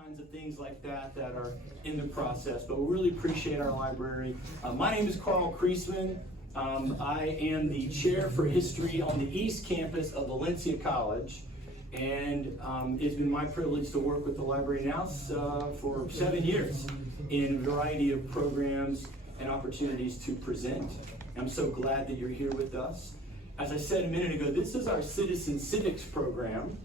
kinds of things like that that are in the process, but we really appreciate our library. My name is Carl Kriesman. I am the chair for history on the East Campus of Valencia College, and it's been my privilege to work with the library now for 7 years in a variety of programs and opportunities to present. I'm so glad that you're here with us. As I said a minute ago, this is our Citizen Civics program,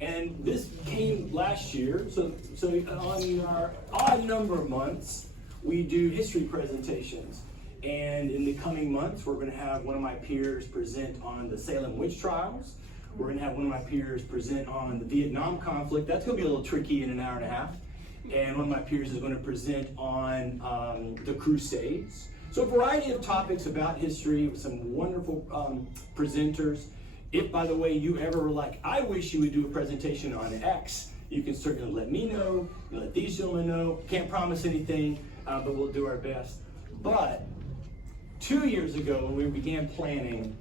and this came last year, so on our odd number of months, we do history presentations. And in the coming months, we're going to have one of my peers present on the Salem witch trials. We're going to have one of my peers present on the Vietnam conflict. That's going to be a little tricky in an hour and a half. And one of my peers is going to present on the Crusades. So a variety of topics about history with some wonderful presenters. If, by the way, you ever were like, I wish you would do a presentation on X, you can certainly let me know, let these gentlemen know. Can't promise anything, but we'll do our best. But 2 years ago, when we began planning,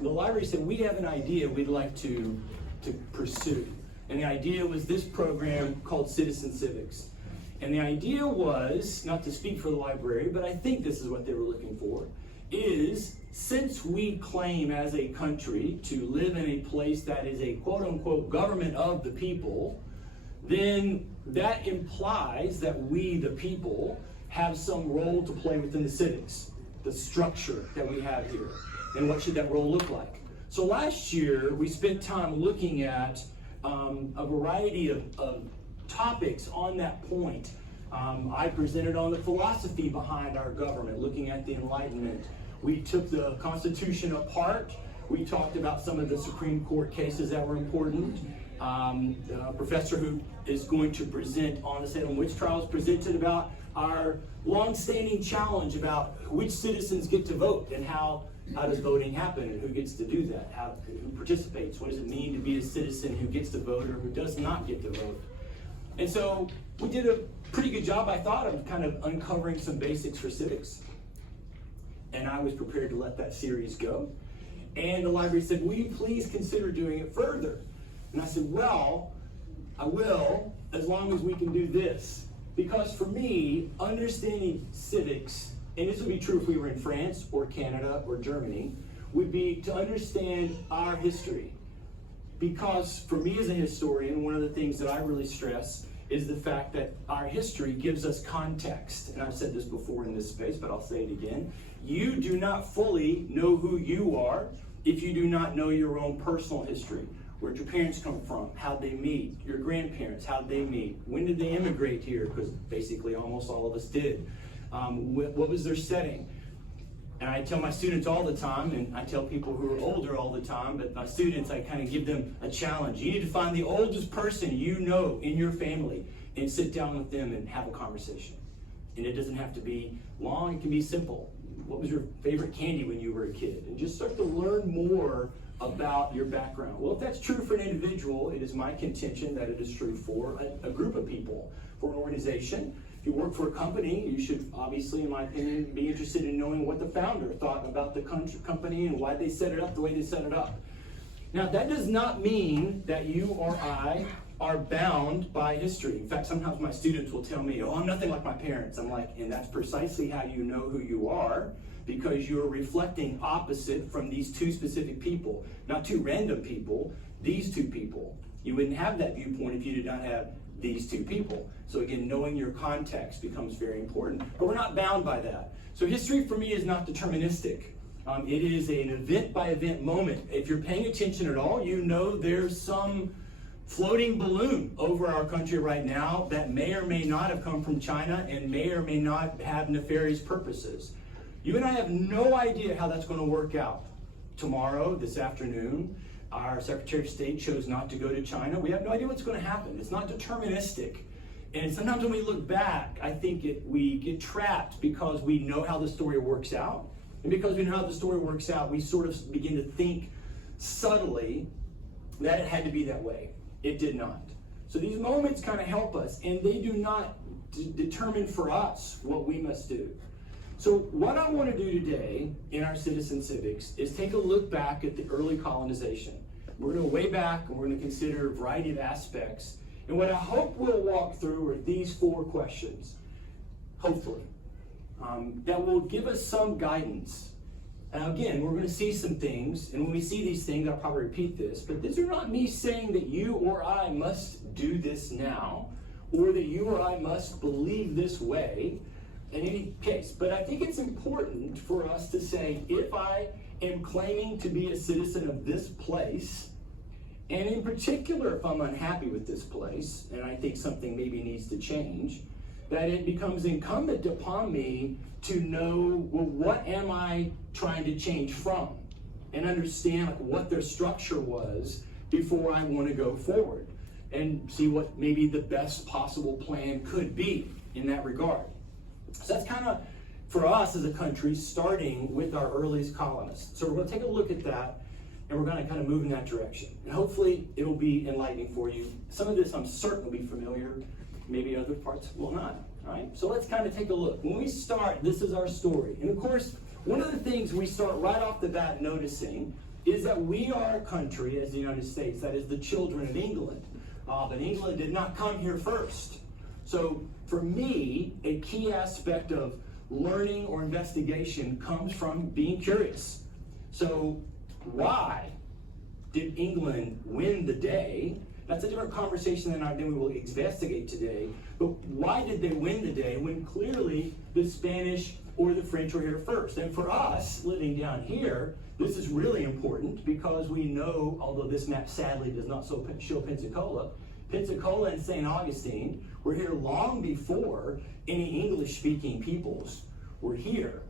the library said, we have an idea we'd like to pursue. And the idea was this program called Citizen Civics. And the idea was, not to speak for the library, but I think this is what they were looking for, is since we claim as a country to live in a place that is a quote-unquote government of the people, then that implies that we, the people, have some role to play within the civics, the structure that we have here, and what should that role look like. So last year, we spent time looking at a variety of topics on that point. I presented on the philosophy behind our government, looking at the Enlightenment. We took the Constitution apart. We talked about some of the Supreme Court cases that were important. A professor who is going to present on the Salem witch trials presented about our long-standing challenge about which citizens get to vote and how does voting happen and who gets to do that, who participates, what does it mean to be a citizen who gets to vote or who does not get to vote. And so we did a pretty good job, I thought, of kind of uncovering some basics for civics. And I was prepared to let that series go. And the library said, will you please consider doing it further? And I said, well, I will, as long as we can do this. Because for me, understanding civics, and this would be true if we were in France or Canada or Germany, would be to understand our history. Because for me as a historian, one of the things that I really stress is the fact that our history gives us context. And I've said this before in this space, but I'll say it again. You do not fully know who you are if you do not know your own personal history. Where did your parents come from? How'd they meet? Your grandparents, how'd they meet? When did they immigrate here? Because basically almost all of us did. What was their setting? And I tell my students all the time, and I tell people who are older all the time, but my students, I kind of give them a challenge. You need to find the oldest person you know in your family and sit down with them and have a conversation. And it doesn't have to be long, it can be simple. What was your favorite candy when you were a kid? And just start to learn more about your background. Well, if that's true for an individual, it is my contention that it is true for a group of people, for an organization. If you work for a company, you should obviously, in my opinion, be interested in knowing what the founder thought about the company and why they set it up the way they set it up. Now, that does not mean that you or I are bound by history. In fact, sometimes my students will tell me, oh, I'm nothing like my parents. I'm like, and that's precisely how you know who you are, because you're reflecting opposite from these two specific people. Not two random people, these two people. You wouldn't have that viewpoint if you did not have these two people. So again, knowing your context becomes very important, but we're not bound by that. So history for me is not deterministic. It is an event-by-event moment. If you're paying attention at all, you know there's some floating balloon over our country right now that may or may not have come from China and may or may not have nefarious purposes. You and I have no idea how that's going to work out. Tomorrow, this afternoon, our Secretary of State chose not to go to China. We have no idea what's going to happen. It's not deterministic. And sometimes when we look back, I think we get trapped because we know how the story works out. And because we know how the story works out, we sort of begin to think subtly that it had to be that way. It did not. So these moments kind of help us, and they do not determine for us what we must do. So what I want to do today in our Citizen Civics is take a look back at the early colonization. We're going to go way back, and we're going to consider a variety of aspects And what I hope we'll walk through are these 4 questions, hopefully, that will give us some guidance. And again, we're going to see some things, and when we see these things, I'll probably repeat this, but these are not me saying that you or I must do this now, or that you or I must believe this way in any case. But I think it's important for us to say, if I am claiming to be a citizen of this place, and in particular, if I'm unhappy with this place, and I think something maybe needs to change, that it becomes incumbent upon me to know, well, what am I trying to change from? And understand what their structure was before I want to go forward. And see what maybe the best possible plan could be in that regard. So that's kind of, for us as a country, starting with our earliest colonists. So we're going to take a look at that, and we're going to kind of move in that direction. And hopefully it'll be enlightening for you. Some of this I'm certain will be familiar, maybe other parts will not. All right? So let's kind of take a look. When we start, this is our story. And of course, one of the things we start right off the bat noticing is that we are a country, as the United States, that is the children of England. But England did not come here first. So for me, a key aspect of learning or investigation comes from being curious. So why did England win the day? That's a different conversation than we will investigate today. But why did they win the day when clearly the Spanish or the French were here first? And for us, living down here, this is really important because we know, although this map sadly does not show Pensacola, Pensacola and St. Augustine were here long before any English-speaking peoples were here.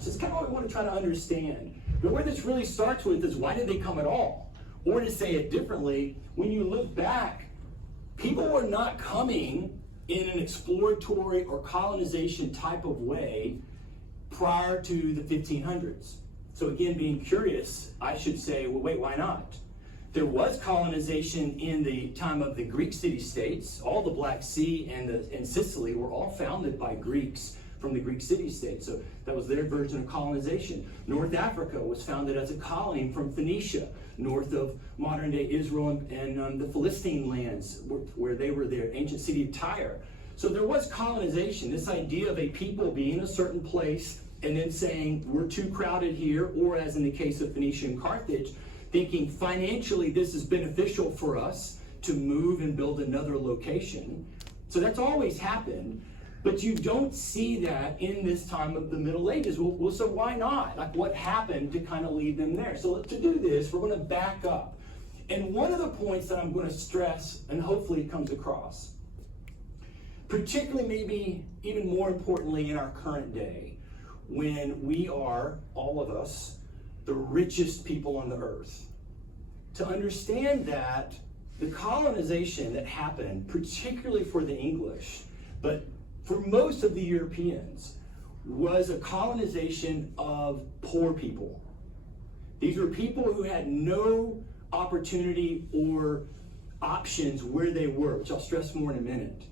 So it's kind of what we want to try to understand. But where this really starts with is, why did they come at all? Or to say it differently, when you look back, people were not coming in an exploratory or colonization type of way prior to the 1500s. So again, being curious, I should say, well, wait, why not? There was colonization in the time of the Greek city-states. All the Black Sea and Sicily were all founded by Greeks from the Greek city-states. So that was their version of colonization. North Africa was founded as a colony from Phoenicia, north of modern-day Israel and the Philistine lands, where they were their ancient city of Tyre. So there was colonization, this idea of a people being in a certain place and then saying, we're too crowded here, or as in the case of Phoenicia and Carthage, thinking financially this is beneficial for us to move and build another location. So that's always happened, but you don't see that in this time of the Middle Ages. Well, so why not? Like, what happened to kind of lead them there? So to do this, we're going to back up. And one of the points that I'm going to stress, and hopefully it comes across, particularly maybe even more importantly in our current day, when we are, all of us, the richest people on the earth. To understand that the colonization that happened, particularly for the English, but for most of the Europeans, was a colonization of poor people. These were people who had no opportunity or options where they were, which I'll stress more in a minute.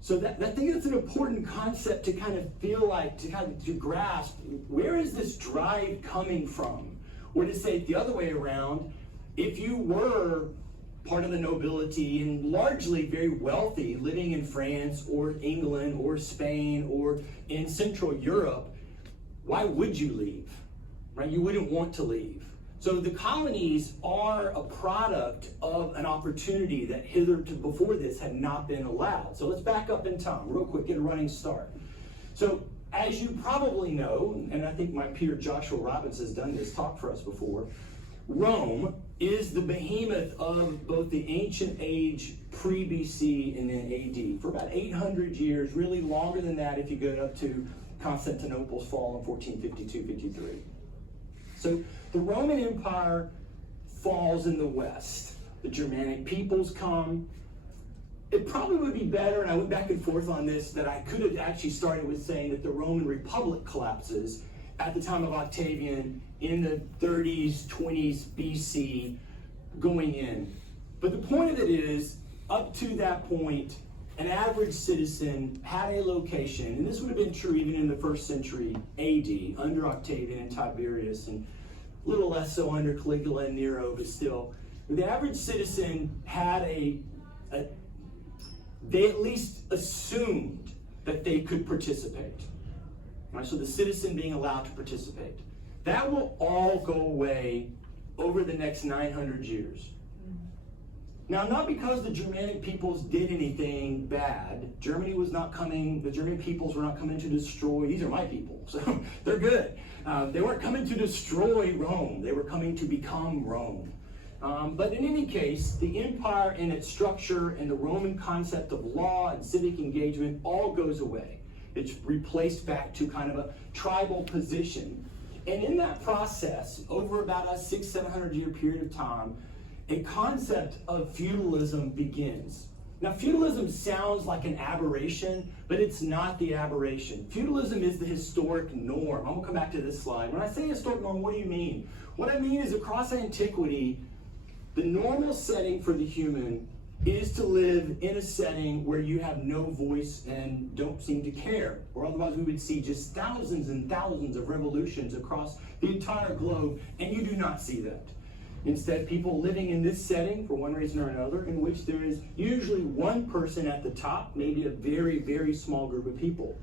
So I think that's an important concept to kind of feel like, to grasp, where is this drive coming from? Or to say it the other way around, if you were part of the nobility and largely very wealthy, living in France or England or Spain or in Central Europe, why would you leave? Right? You wouldn't want to leave. So the colonies are a product of an opportunity that hitherto before this had not been allowed. So let's back up in time real quick, get a running start. So as you probably know, and I think my peer Joshua Robbins has done this talk for us before, Rome is the behemoth of both the ancient age pre-BC and then AD for about 800 years, really longer than that if you go up to Constantinople's fall in 1452-53. So the Roman Empire falls in the West. The Germanic peoples come. It probably would be better, and I went back and forth on this, that I could have actually started with saying that the Roman Republic collapses at the time of Octavian in the 30s, 20s BC going in. But the point of it is, up to that point, an average citizen had a location, and this would have been true even in the first century AD, under Octavian and Tiberius, and a little less so under Caligula and Nero, but still. The average citizen had they at least assumed that they could participate. Right? So the citizen being allowed to participate. That will all go away over the next 900 years. Now, not because the Germanic peoples did anything bad. The German peoples were not coming to destroy, these are my people, so they're good. They weren't coming to destroy Rome, they were coming to become Rome. But in any case, the empire and its structure and the Roman concept of law and civic engagement all goes away. It's replaced back to kind of a tribal position. And in that process, over about a 600-700 year period of time, a concept of feudalism begins. Now, feudalism sounds like an aberration, but it's not the aberration. Feudalism is the historic norm. I'm going to come back to this slide. When I say historic norm, what do you mean? What I mean is across antiquity, the normal setting for the human is to live in a setting where you have no voice and don't seem to care, or otherwise we would see just thousands and thousands of revolutions across the entire globe, and you do not see that. Instead, people living in this setting, for one reason or another, in which there is usually one person at the top, maybe a very, very small group of people.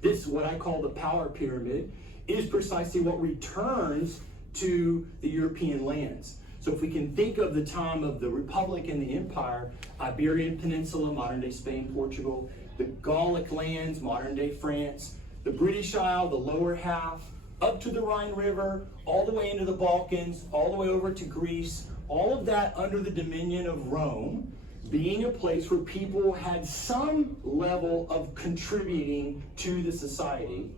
This, what I call the power pyramid, is precisely what returns to the European lands. So if we can think of the time of the Republic and the Empire, Iberian Peninsula, modern-day Spain, Portugal, the Gallic lands, modern-day France, the British Isle, the lower half, up to the Rhine River, all the way into the Balkans, all the way over to Greece, all of that under the dominion of Rome, being a place where people had some level of contributing to the society.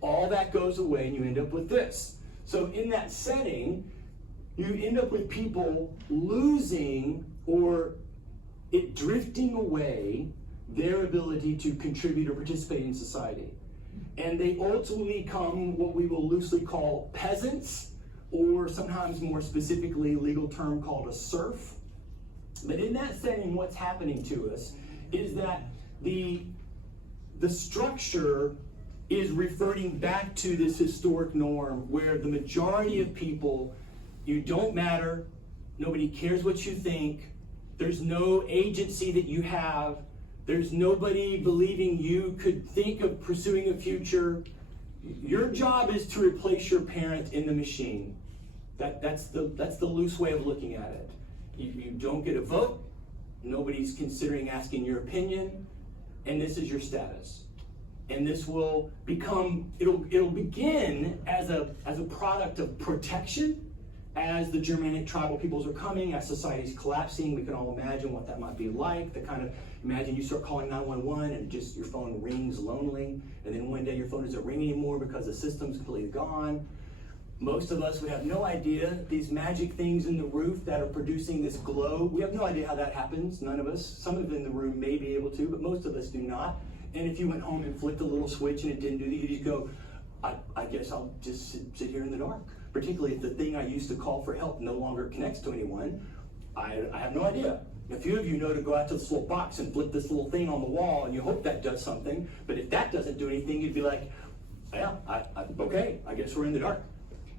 All that goes away and you end up with this. So in that setting, you end up with people losing or it drifting away their ability to contribute or participate in society. And they ultimately become what we will loosely call peasants, or sometimes more specifically, legal term called a serf. But in that setting, what's happening to us is that the structure is reverting back to this historic norm where the majority of people, you don't matter, nobody cares what you think, there's no agency that you have, there's nobody believing you could think of pursuing a future. Your job is to replace your parent in the machine. That's the loose way of looking at it. You don't get a vote, nobody's considering asking your opinion, and this is your status. And this will become, it'll begin as a product of protection. As the Germanic tribal peoples are coming, as society's collapsing, we can all imagine what that might be like. Imagine you start calling 911 and just your phone rings lonely, and then one day your phone doesn't ring anymore because the system's completely gone. Most of us would have no idea these magic things in the roof that are producing this glow. We have no idea how that happens, none of us. Some of you in the room may be able to, but most of us do not. And if you went home and flicked a little switch and it didn't do that, you just go, I guess I'll just sit here in the dark. Particularly if the thing I used to call for help no longer connects to anyone, I have no idea. A few of you know to go out to this little box and flip this little thing on the wall, and you hope that does something. But if that doesn't do anything, you'd be like, yeah, okay, I guess we're in the dark.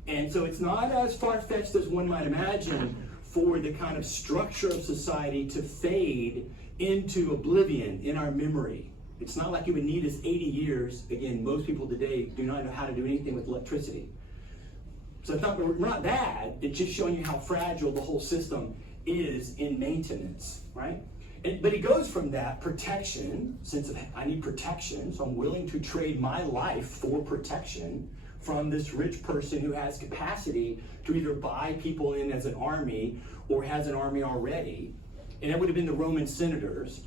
And so it's not as far-fetched as one might imagine for the kind of structure of society to fade into oblivion in our memory. It's not like it would need us 80 years. Again, most people today do not know how to do anything with electricity. So it's not, we're not bad, it's just showing you how fragile the whole system is in maintenance, right? But it goes from that protection, sense of I need protection, so I'm willing to trade my life for protection from this rich person who has capacity to either buy people in as an army or has an army already. And that would have been the Roman senators.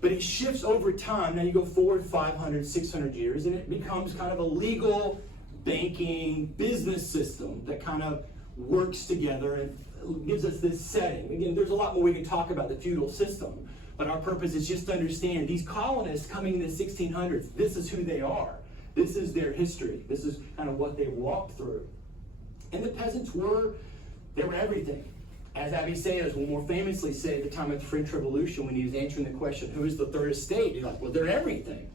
But it shifts over time. Now you go forward 500, 600 years, and it becomes kind of a legal banking business system that kind of works together and gives us this setting. Again, there's a lot more we can talk about the feudal system, but our purpose is just to understand these colonists coming in the 1600s, this is who they are. This is their history. This is kind of what they walked through. And the peasants were everything. As Abby Sayers will more famously say at the time of the French Revolution when he was answering the question, who is the third estate? He's like, well, they're everything.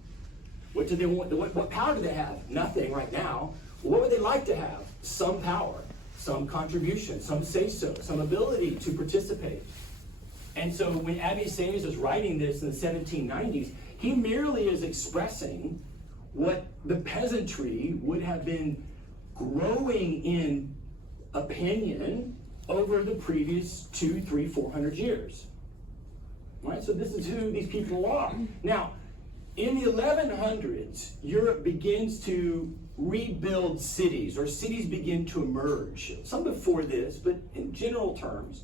What do they want? What power do they have? Nothing right now. What would they like to have? Some power, some contribution, some say-so, some ability to participate. And so when Abbé Sayes is writing this in the 1790s, he merely is expressing what the peasantry would have been growing in opinion over the previous 200, 300, 400 years. Right? So this is who these people are. Now, in the 1100s, Europe begins to rebuild cities, or cities begin to emerge. Some before this, but in general terms,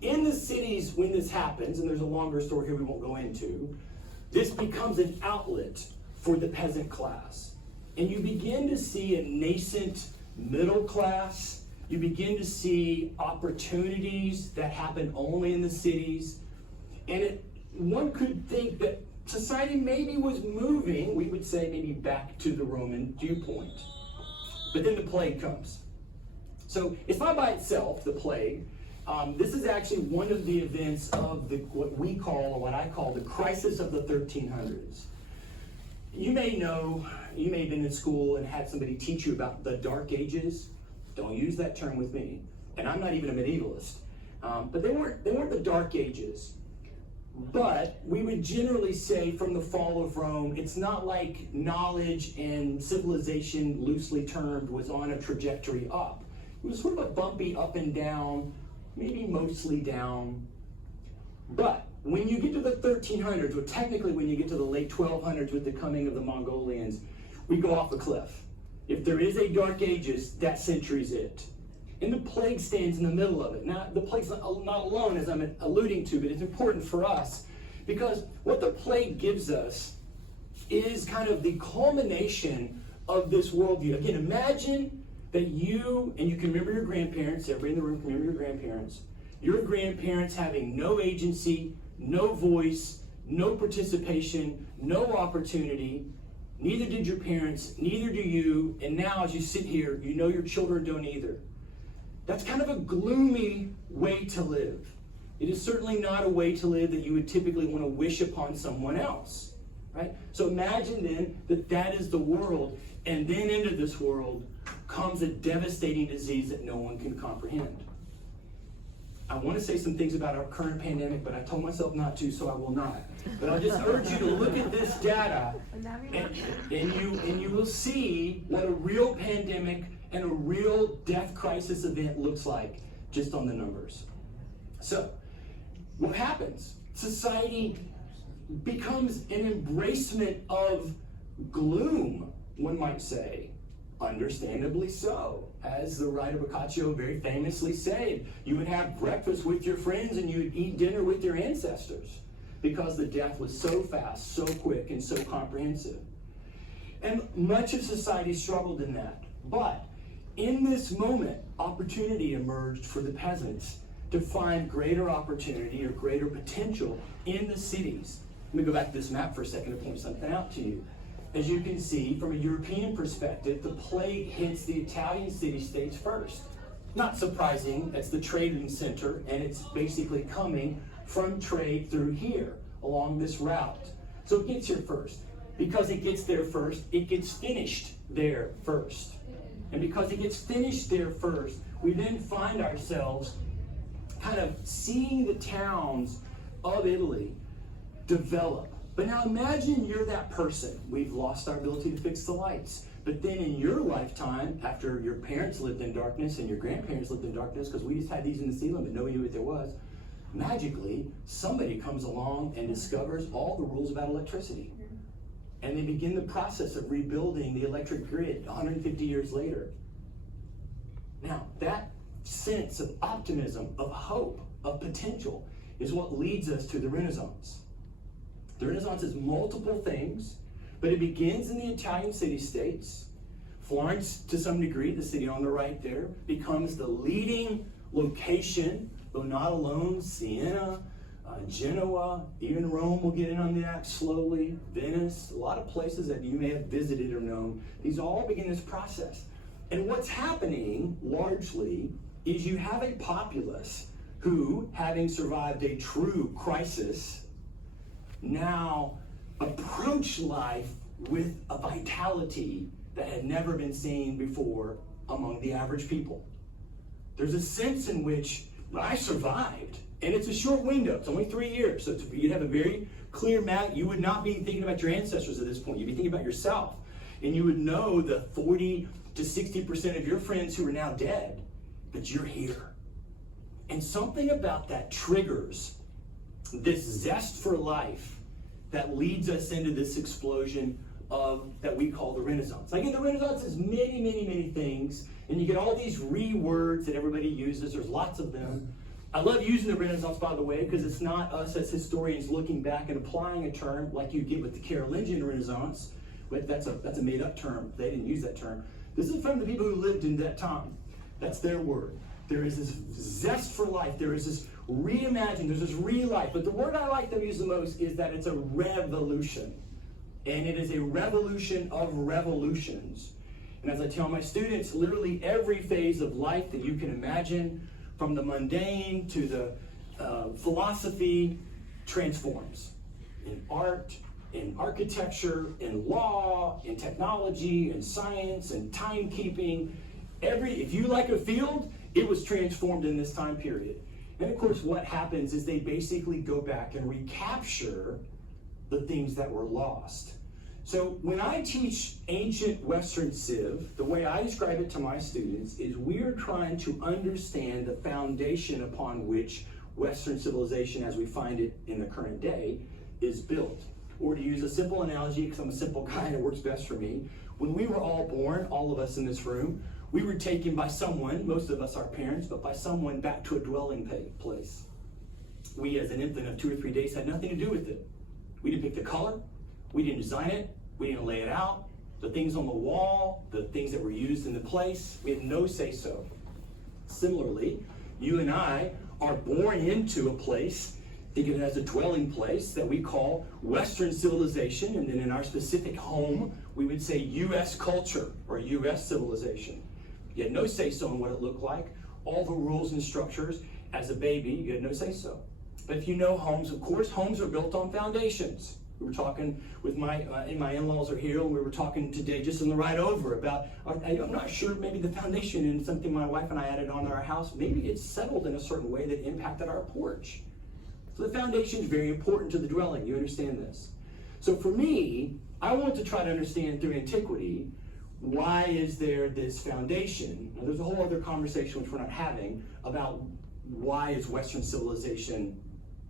in the cities when this happens, and there's a longer story here we won't go into, this becomes an outlet for the peasant class. And you begin to see a nascent middle class. You begin to see opportunities that happen only in the cities. And one could think that society maybe was moving, we would say maybe back to the Roman viewpoint. But then the plague comes. So it's not by itself, the plague. This is actually one of the events of what we call, or what I call, the crisis of the 1300s. You may know, you may have been in school and had somebody teach you about the Dark Ages. Don't use that term with me. And I'm not even a medievalist. But they weren't the Dark Ages. But we would generally say from the fall of Rome, it's not like knowledge and civilization, loosely termed, was on a trajectory up. It was sort of a bumpy up and down, maybe mostly down. But when you get to the 1300s, or technically when you get to the late 1200s with the coming of the Mongolians, we go off a cliff. If there is a Dark Ages, that century's it. And the plague stands in the middle of it. Now, the plague's not alone, as I'm alluding to, but it's important for us because what the plague gives us is kind of the culmination of this worldview. Again, imagine that you can remember your grandparents, everybody in the room can remember your grandparents, having no agency, no voice, no participation, no opportunity. Neither did your parents, neither do you, and now as you sit here, you know your children don't either. That's kind of a gloomy way to live. It is certainly not a way to live that you would typically want to wish upon someone else, right? So imagine then that is the world, and then into this world comes a devastating disease that no one can comprehend. I want to say some things about our current pandemic, but I told myself not to, so I will not. But I'll just urge you to look at this data, and you will see what a real pandemic and a real death crisis event looks like just on the numbers. So, what happens? Society becomes an embracement of gloom, one might say. Understandably so. As the writer Boccaccio very famously said, you would have breakfast with your friends and you would eat dinner with your ancestors because the death was so fast, so quick, and so comprehensive. And much of society struggled in that. But in this moment, opportunity emerged for the peasants to find greater opportunity or greater potential in the cities. Let me go back to this map for a second to point something out to you. As you can see, from a European perspective, the plague hits the Italian city-states first. Not surprising, that's the trading center, and it's basically coming from trade through here, along this route. So it gets here first. Because it gets there first, it gets finished there first. And because it gets finished there first, we then find ourselves kind of seeing the towns of Italy develop. But now imagine you're that person. We've lost our ability to fix the lights. But then in your lifetime, after your parents lived in darkness and your grandparents lived in darkness, because we just had these in the ceiling but nobody knew what there was, magically somebody comes along and discovers all the rules about electricity. And they begin the process of rebuilding the electric grid 150 years later. Now, that sense of optimism, of hope, of potential is what leads us to the Renaissance. The Renaissance is multiple things, but it begins in the Italian city-states. Florence, to some degree, the city on the right there, becomes the leading location, though not alone. Siena, Genoa, even Rome will get in on that slowly. Venice, a lot of places that you may have visited or known. These all begin this process. And what's happening, largely, is you have a populace who, having survived a true crisis, now approach life with a vitality that had never been seen before among the average people. There's a sense in which I survived. And it's a short window. It's only 3 years. So you'd have a very clear map. You would not be thinking about your ancestors at this point. You'd be thinking about yourself. And you would know the 40 to 60% of your friends who are now dead, but you're here. And something about that triggers this zest for life that leads us into this explosion of that we call the Renaissance. Again, the Renaissance is many, many, many things, and you get all these re-words that everybody uses. There's lots of them. I love using the Renaissance, by the way, because it's not us as historians looking back and applying a term like you get with the Carolingian Renaissance. But that's a made-up term. They didn't use that term. This is from the people who lived in that time. That's their word. There is this zest for life. There is this reimagine. There's this re-life. But the word I like to use the most is that it's a revolution. And it is a revolution of revolutions. And as I tell my students, literally every phase of life that you can imagine, from the mundane to the philosophy, transforms. In art, in architecture, in law, in technology, in science, in timekeeping. If you like a field, it was transformed in this time period. And of course, what happens is they basically go back and recapture the things that were lost. So when I teach ancient Western Civ, the way I describe it to my students is we're trying to understand the foundation upon which Western civilization as we find it in the current day is built. Or to use a simple analogy, because I'm a simple guy and it works best for me, when we were all born, all of us in this room, we were taken by someone, most of us our parents, but by someone back to a dwelling place. We as an infant of 2 or 3 days had nothing to do with it. We didn't pick the color, we didn't design it, we didn't lay it out. The things on the wall, the things that were used in the place, we had no say-so. Similarly, you and I are born into a place, think of it as a dwelling place that we call Western civilization, and then in our specific home, we would say U.S. culture or U.S. civilization. You had no say-so in what it looked like. All the rules and structures, as a baby, you had no say-so. But if you know homes, of course, homes are built on foundations. We were talking with my in-laws are here, and we were talking today just on the ride over about, I'm not sure, maybe the foundation in something my wife and I added on to our house, maybe it's settled in a certain way that impacted our porch. So the foundation is very important to the dwelling. You understand this? So for me, I want to try to understand through antiquity, why is there this foundation? Now, there's a whole other conversation which we're not having about why is Western civilization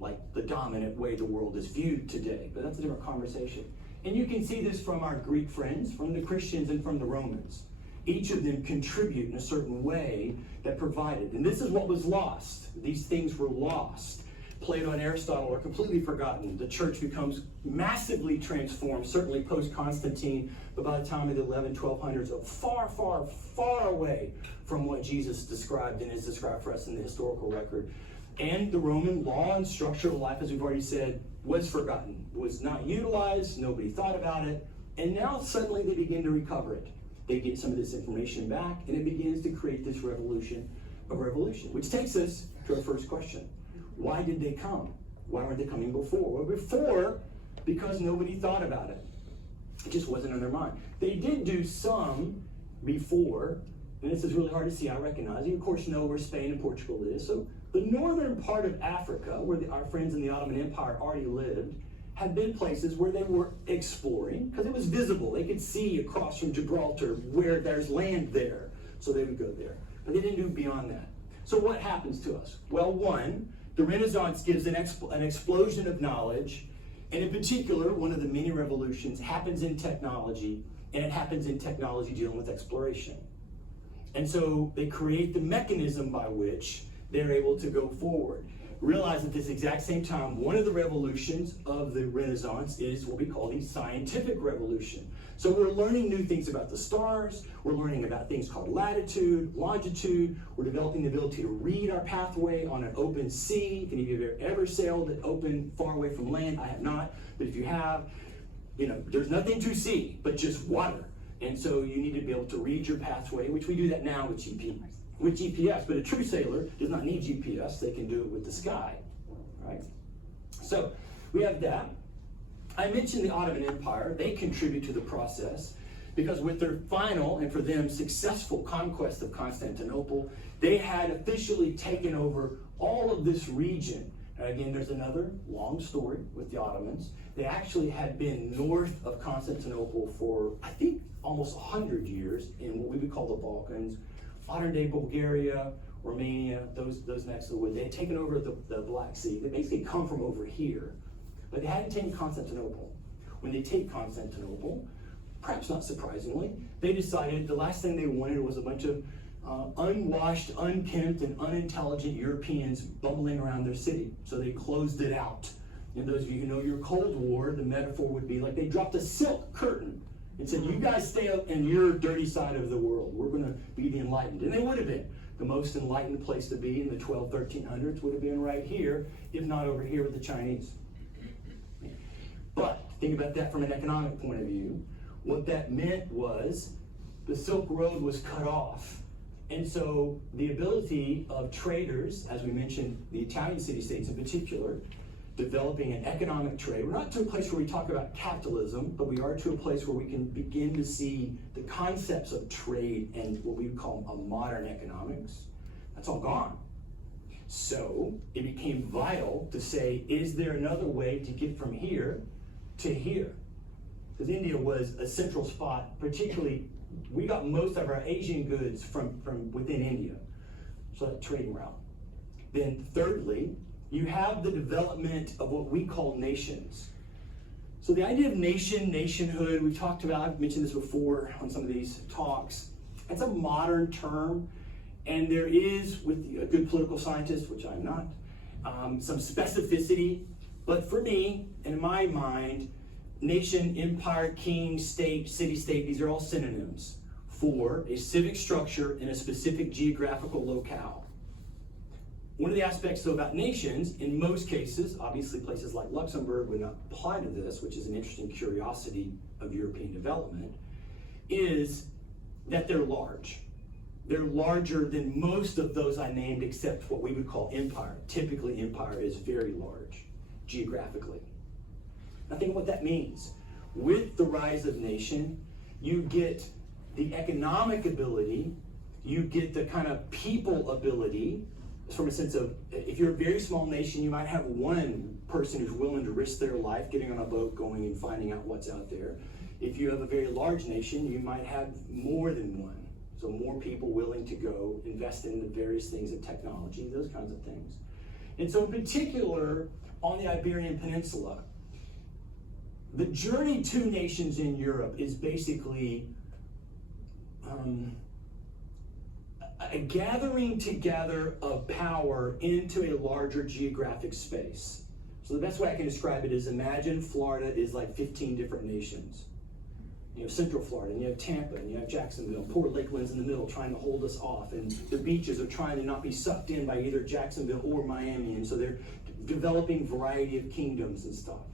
like the dominant way the world is viewed today, but that's a different conversation. And you can see this from our Greek friends, from the Christians, and from the Romans. Each of them contribute in a certain way that provided. And this is what was lost. These things were lost. Plato and Aristotle are completely forgotten. The church becomes massively transformed, certainly post-Constantine, but by the time of the 1200s, far, far, far away from what Jesus described and is described for us in the historical record. And the Roman law and structure of life, as we've already said, was forgotten, was not utilized, nobody thought about it, and now suddenly they begin to recover it. They get some of this information back, and it begins to create this revolution of revolution, which takes us to our first question. Why did they come? Why weren't they coming before? Well, before, because nobody thought about it. It just wasn't on their mind. They did do some before, and this is really hard to see, I recognize. You, of course, know where Spain and Portugal is. So the northern part of Africa, where our friends in the Ottoman Empire already lived, had been places where they were exploring, because it was visible. They could see across from Gibraltar where there's land there, so they would go there. But they didn't do beyond that. So what happens to us? Well, one, the Renaissance gives an explosion of knowledge, and in particular, one of the many revolutions happens in technology, and it happens in technology dealing with exploration. And so they create the mechanism by which they're able to go forward. Realize at this exact same time, one of the revolutions of the Renaissance is what we call the scientific revolution. So we're learning new things about the stars, we're learning about things called latitude, longitude, we're developing the ability to read our pathway on an open sea. If any of you have ever sailed open, far away from land, I have not, but if you have, there's nothing to see but just water. And so you need to be able to read your pathway, which we do that now with GPS. But a true sailor does not need GPS. They can do it with the sky, right? So we have that. I mentioned the Ottoman Empire. They contribute to the process because with their final, and for them, successful conquest of Constantinople, they had officially taken over all of this region. And again, there's another long story with the Ottomans. They actually had been north of Constantinople for, I think, almost 100 years in what we would call the Balkans, modern day Bulgaria, Romania, those necks of the wood. They had taken over the Black Sea. They basically come from over here, but they hadn't taken Constantinople. When they take Constantinople, perhaps not surprisingly, they decided the last thing they wanted was a bunch of unwashed, unkempt, and unintelligent Europeans bumbling around their city. So they closed it out. And those of you who know your Cold War, the metaphor would be like they dropped a silk curtain and said, you guys stay up in your dirty side of the world. We're going to be the enlightened. And they would have been. The most enlightened place to be in the 1300s would have been right here, if not over here with the Chinese. But think about that from an economic point of view. What that meant was the Silk Road was cut off. And so the ability of traders, as we mentioned, the Italian city-states in particular, developing an economic trade. We're not to a place where we talk about capitalism, but we are to a place where we can begin to see the concepts of trade and what we would call a modern economics. That's all gone. So it became vital to say, is there another way to get from here to here? Because India was a central spot, particularly, we got most of our Asian goods from within India. So that trading route. Then thirdly, you have the development of what we call nations. So the idea of nation, nationhood, we've talked about, I've mentioned this before on some of these talks. It's a modern term, and there is, with a good political scientist, which I'm not, some specificity. But for me, in my mind, nation, empire, king, state, city-state, these are all synonyms for a civic structure in a specific geographical locale. One of the aspects, though, about nations, in most cases, obviously places like Luxembourg would not apply to this, which is an interesting curiosity of European development, is that they're large. They're larger than most of those I named, except what we would call empire. Typically, empire is very large, geographically. Now think of what that means. With the rise of nation, you get the economic ability, you get the kind of people ability, from a sense of, if you're a very small nation, you might have one person who's willing to risk their life getting on a boat, going and finding out what's out there. If you have a very large nation, you might have more than one. So more people willing to go invest in the various things of technology, those kinds of things. And so in particular, on the Iberian Peninsula, the journey to nations in Europe is basically a gathering together of power into a larger geographic space. So the best way I can describe it is, imagine Florida is like 15 different nations. You have Central Florida, and you have Tampa, and you have Jacksonville. Poor Lakeland's in the middle trying to hold us off, and the beaches are trying to not be sucked in by either Jacksonville or Miami, and so they're developing variety of kingdoms and stuff.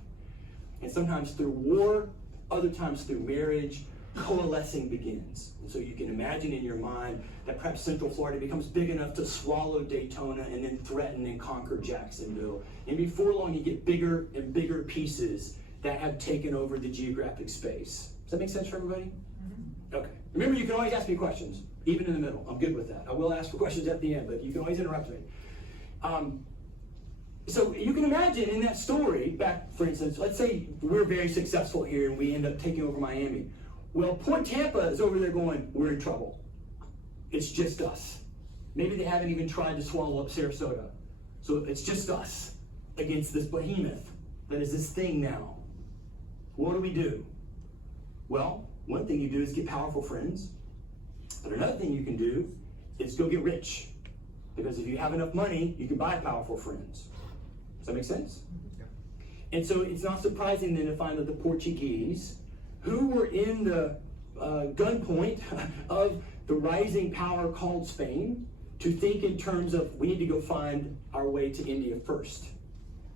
And sometimes through war, other times through marriage, coalescing begins. And so you can imagine in your mind that perhaps Central Florida becomes big enough to swallow Daytona and then threaten and conquer Jacksonville. And before long, you get bigger and bigger pieces that have taken over the geographic space. Does that make sense for everybody? Mm-hmm. Okay. Remember, you can always ask me questions, even in the middle. I'm good with that. I will ask for questions at the end, but you can always interrupt me. So you can imagine in that story, back, for instance, let's say we're very successful here and we end up taking over Miami. Well, Port Tampa is over there going, we're in trouble. It's just us. Maybe they haven't even tried to swallow up Sarasota. So it's just us against this behemoth that is this thing now. What do we do? Well, one thing you do is get powerful friends. But another thing you can do is go get rich. Because if you have enough money, you can buy powerful friends. Does that make sense? Yeah. And so it's not surprising then to find that the Portuguese, who were in the gunpoint of the rising power called Spain, to think in terms of, we need to go find our way to India first.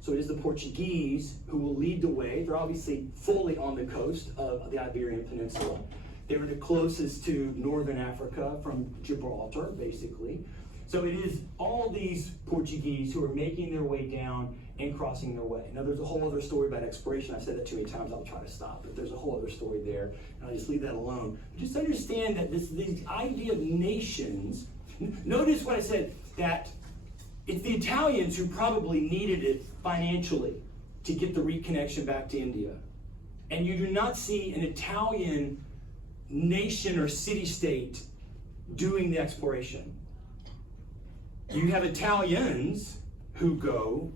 So it is the Portuguese who will lead the way. They're obviously fully on the coast of the Iberian Peninsula. They were the closest to northern Africa from Gibraltar, basically. So it is all these Portuguese who are making their way down and crossing their way. Now there's a whole other story about exploration. I've said that too many times, I'll try to stop, but there's a whole other story there, and I'll just leave that alone. But just understand that this idea of nations, notice what I said, that It's the Italians who probably needed it financially to get the reconnection back to India. And you do not see an Italian nation or city-state doing the exploration. You have Italians who go,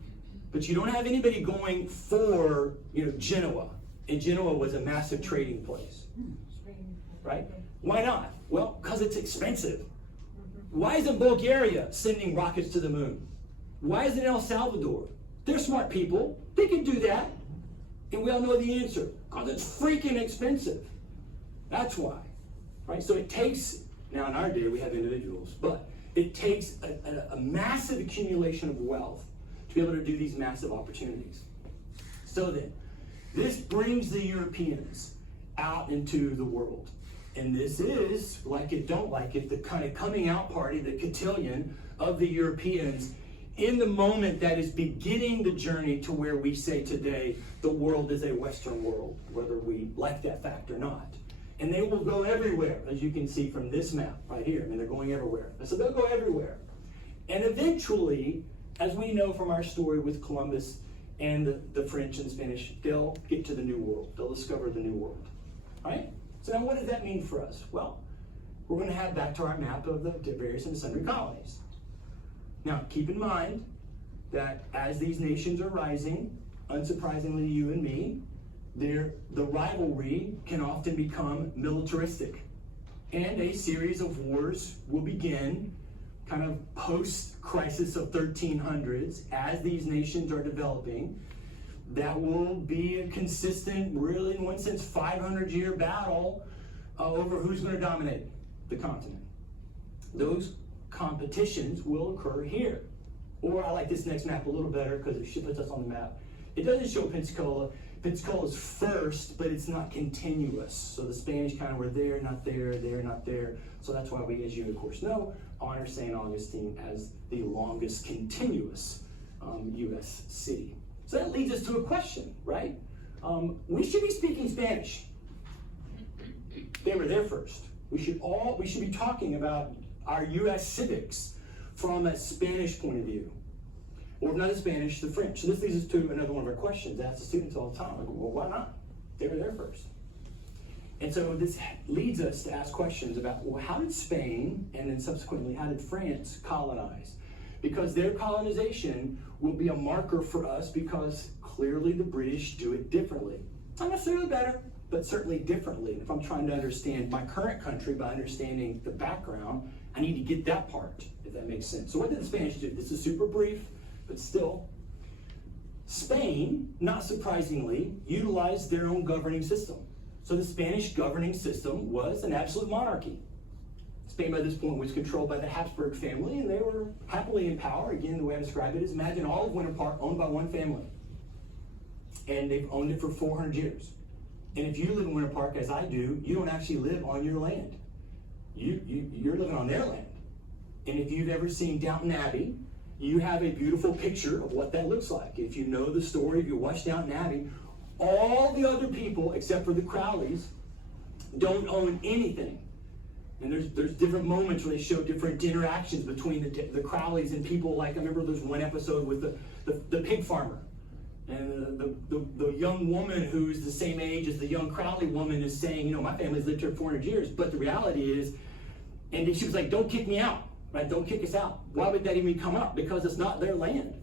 but you don't have anybody going for, Genoa. And Genoa was a massive trading place, right? Why not? Well, because it's expensive. Why isn't Bulgaria sending rockets to the moon? Why isn't El Salvador? They're smart people. They can do that. And we all know the answer. Because it's freaking expensive. That's why. Right? So it takes, now in our day we have individuals, but it takes a massive accumulation of wealth to be able to do these massive opportunities. So then, this brings the Europeans out into the world. And this is, like it, don't like it, the kind of coming out party, the cotillion of the Europeans in the moment that is beginning the journey to where we say today the world is a Western world, whether we like that fact or not. And they will go everywhere, as you can see from this map right here. I mean, they're going everywhere. So they'll go everywhere. And eventually, as we know from our story with Columbus and the French and Spanish, they'll get to the New World. They'll discover the New World, right? So now what does that mean for us? Well, we're going to have back to our map of the various and sundry colonies. Now, keep in mind that as these nations are rising, unsurprisingly you and me, the rivalry can often become militaristic. And a series of wars will begin kind of post-crisis of 1300s as these nations are developing. That will be a consistent, really in one sense, 500-year battle over who's going to dominate the continent. Those competitions will occur here. Or I like this next map a little better because it puts us on the map. It doesn't show Pensacola. Pensacola's first, but it's not continuous. So the Spanish kind of were there, not there, not there. So that's why we, as you of course know, honor St. Augustine as the longest continuous U.S. city. So that leads us to a question, right? We should be speaking Spanish. They were there first. We should be talking about our U.S. civics from a Spanish point of view. Or if not the Spanish, the French. So this leads us to another one of our questions. I ask the students all the time. I go, well, why not? They were there first. And so this leads us to ask questions about, well, how did Spain, and then subsequently, how did France colonize? Because their colonization will be a marker for us because clearly the British do it differently. Not necessarily better, but certainly differently. If I'm trying to understand my current country by understanding the background, I need to get that part, if that makes sense. So what did the Spanish do? This is super brief, but still. Spain, not surprisingly, utilized their own governing system. So the Spanish governing system was an absolute monarchy. Spain by this point was controlled by the Habsburg family, and they were happily in power. Again, the way I describe it is imagine all of Winter Park owned by one family. And they've owned it for 400 years. And if you live in Winter Park, as I do, you don't actually live on your land. You're living on their land. And if you've ever seen Downton Abbey, you have a beautiful picture of what that looks like. If you know the story, if you watch Downton Abbey, all the other people, except for the Crowleys, don't own anything. And there's different moments where they show different interactions between the Crowleys and people. Like I remember there's one episode with the pig farmer. And the young woman who's the same age as the young Crowley woman is saying, my family's lived here 400 years. But the reality is, and she was like, don't kick me out, right? Don't kick us out. Why would that even come up? Because it's not their land.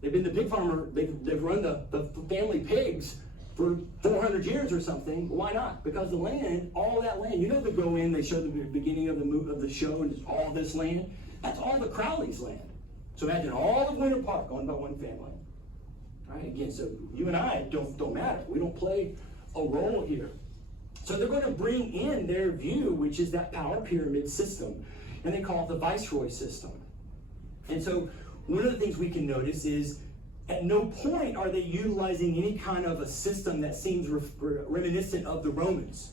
They've been the pig farmer, they've run the family pigs for 400 years or something. Why not? Because the land, all that land, they go in, they show the beginning of the show, and it's all this land. That's all the Crowleys' land. So imagine all of Winter Park owned by one family. Right? Again, so you and I don't matter. We don't play a role here. So they're going to bring in their view, which is that power pyramid system, and they call it the viceroy system. And so one of the things we can notice is at no point are they utilizing any kind of a system that seems reminiscent of the Romans.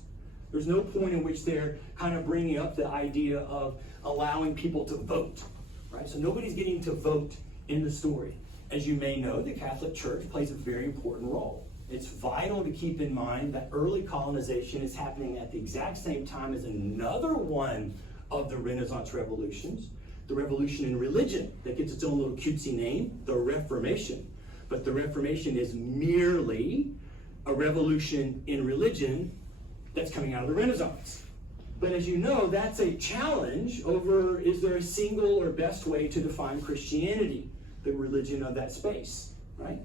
There's no point in which they're kind of bringing up the idea of allowing people to vote, right? So nobody's getting to vote in the story. As you may know, the Catholic Church plays a very important role. It's vital to keep in mind that early colonization is happening at the exact same time as another one of the Renaissance revolutions. the revolution in religion that gets its own little cutesy name, the Reformation. But the Reformation is merely a revolution in religion that's coming out of the Renaissance. But as you know, that's a challenge over, is there a single or best way to define Christianity, the religion of that space, right?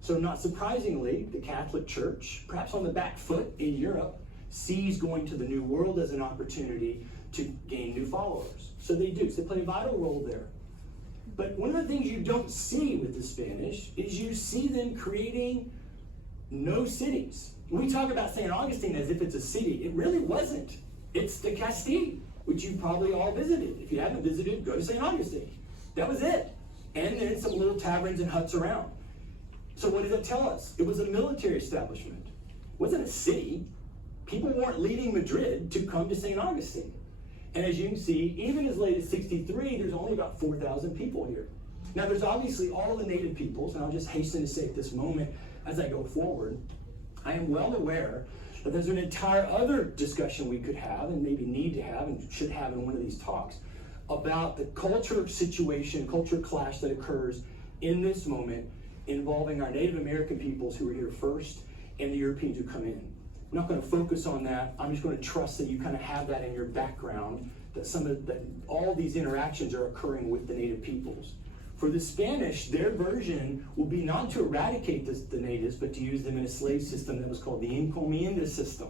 So not surprisingly, the Catholic Church, perhaps on the back foot in Europe, sees going to the New World as an opportunity to gain new followers. So they do. So they play a vital role there. But one of the things you don't see with the Spanish is you see them creating no cities. We talk about St. Augustine as if it's a city. It really wasn't. It's the Castile, which you probably all visited. If you haven't visited, go to St. Augustine. That was it. And then some little taverns and huts around. So what does it tell us? It was a military establishment. It wasn't a city. People weren't leaving Madrid to come to St. Augustine. And as you can see, even as late as 63, there's only about 4,000 people here. Now there's obviously all the native peoples, and I'll just hasten to say at this moment, as I go forward, I am well aware that there's an entire other discussion we could have, and maybe need to have, and should have in one of these talks, about the culture situation, culture clash that occurs in this moment involving our Native American peoples who were here first and the Europeans who come in. I'm not going to focus on that. I'm just going to trust that you kind of have that in your background, that all these interactions are occurring with the native peoples. For the Spanish, their version will be not to eradicate the natives, but to use them in a slave system that was called the encomienda system.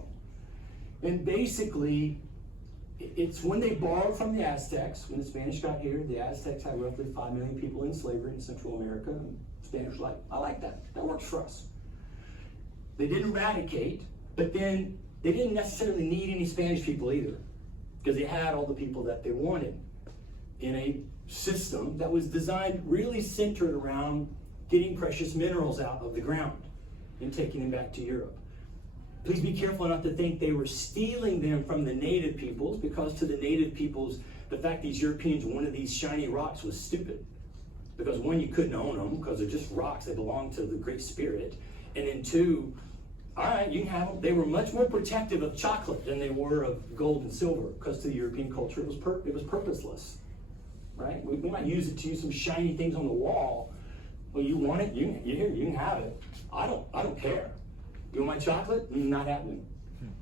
And basically, it's when they borrowed from the Aztecs. When the Spanish got here, the Aztecs had roughly 5 million people in slavery in Central America. And the Spanish were like, I like that. That works for us. They didn't eradicate, but then they didn't necessarily need any Spanish people either, because they had all the people that they wanted in a system that was designed really centered around getting precious minerals out of the ground and taking them back to Europe. Please be careful not to think they were stealing them from the native peoples, because to the native peoples, the fact these Europeans wanted these shiny rocks was stupid. Because one, you couldn't own them because they're just rocks, they belong to the Great Spirit. And then two, all right, you can have them. They were much more protective of chocolate than they were of gold and silver, because to the European culture it was purposeless, right? We might use it to use some shiny things on the wall. Well, you want it, you can have it. I don't care. You want my chocolate? Not happening.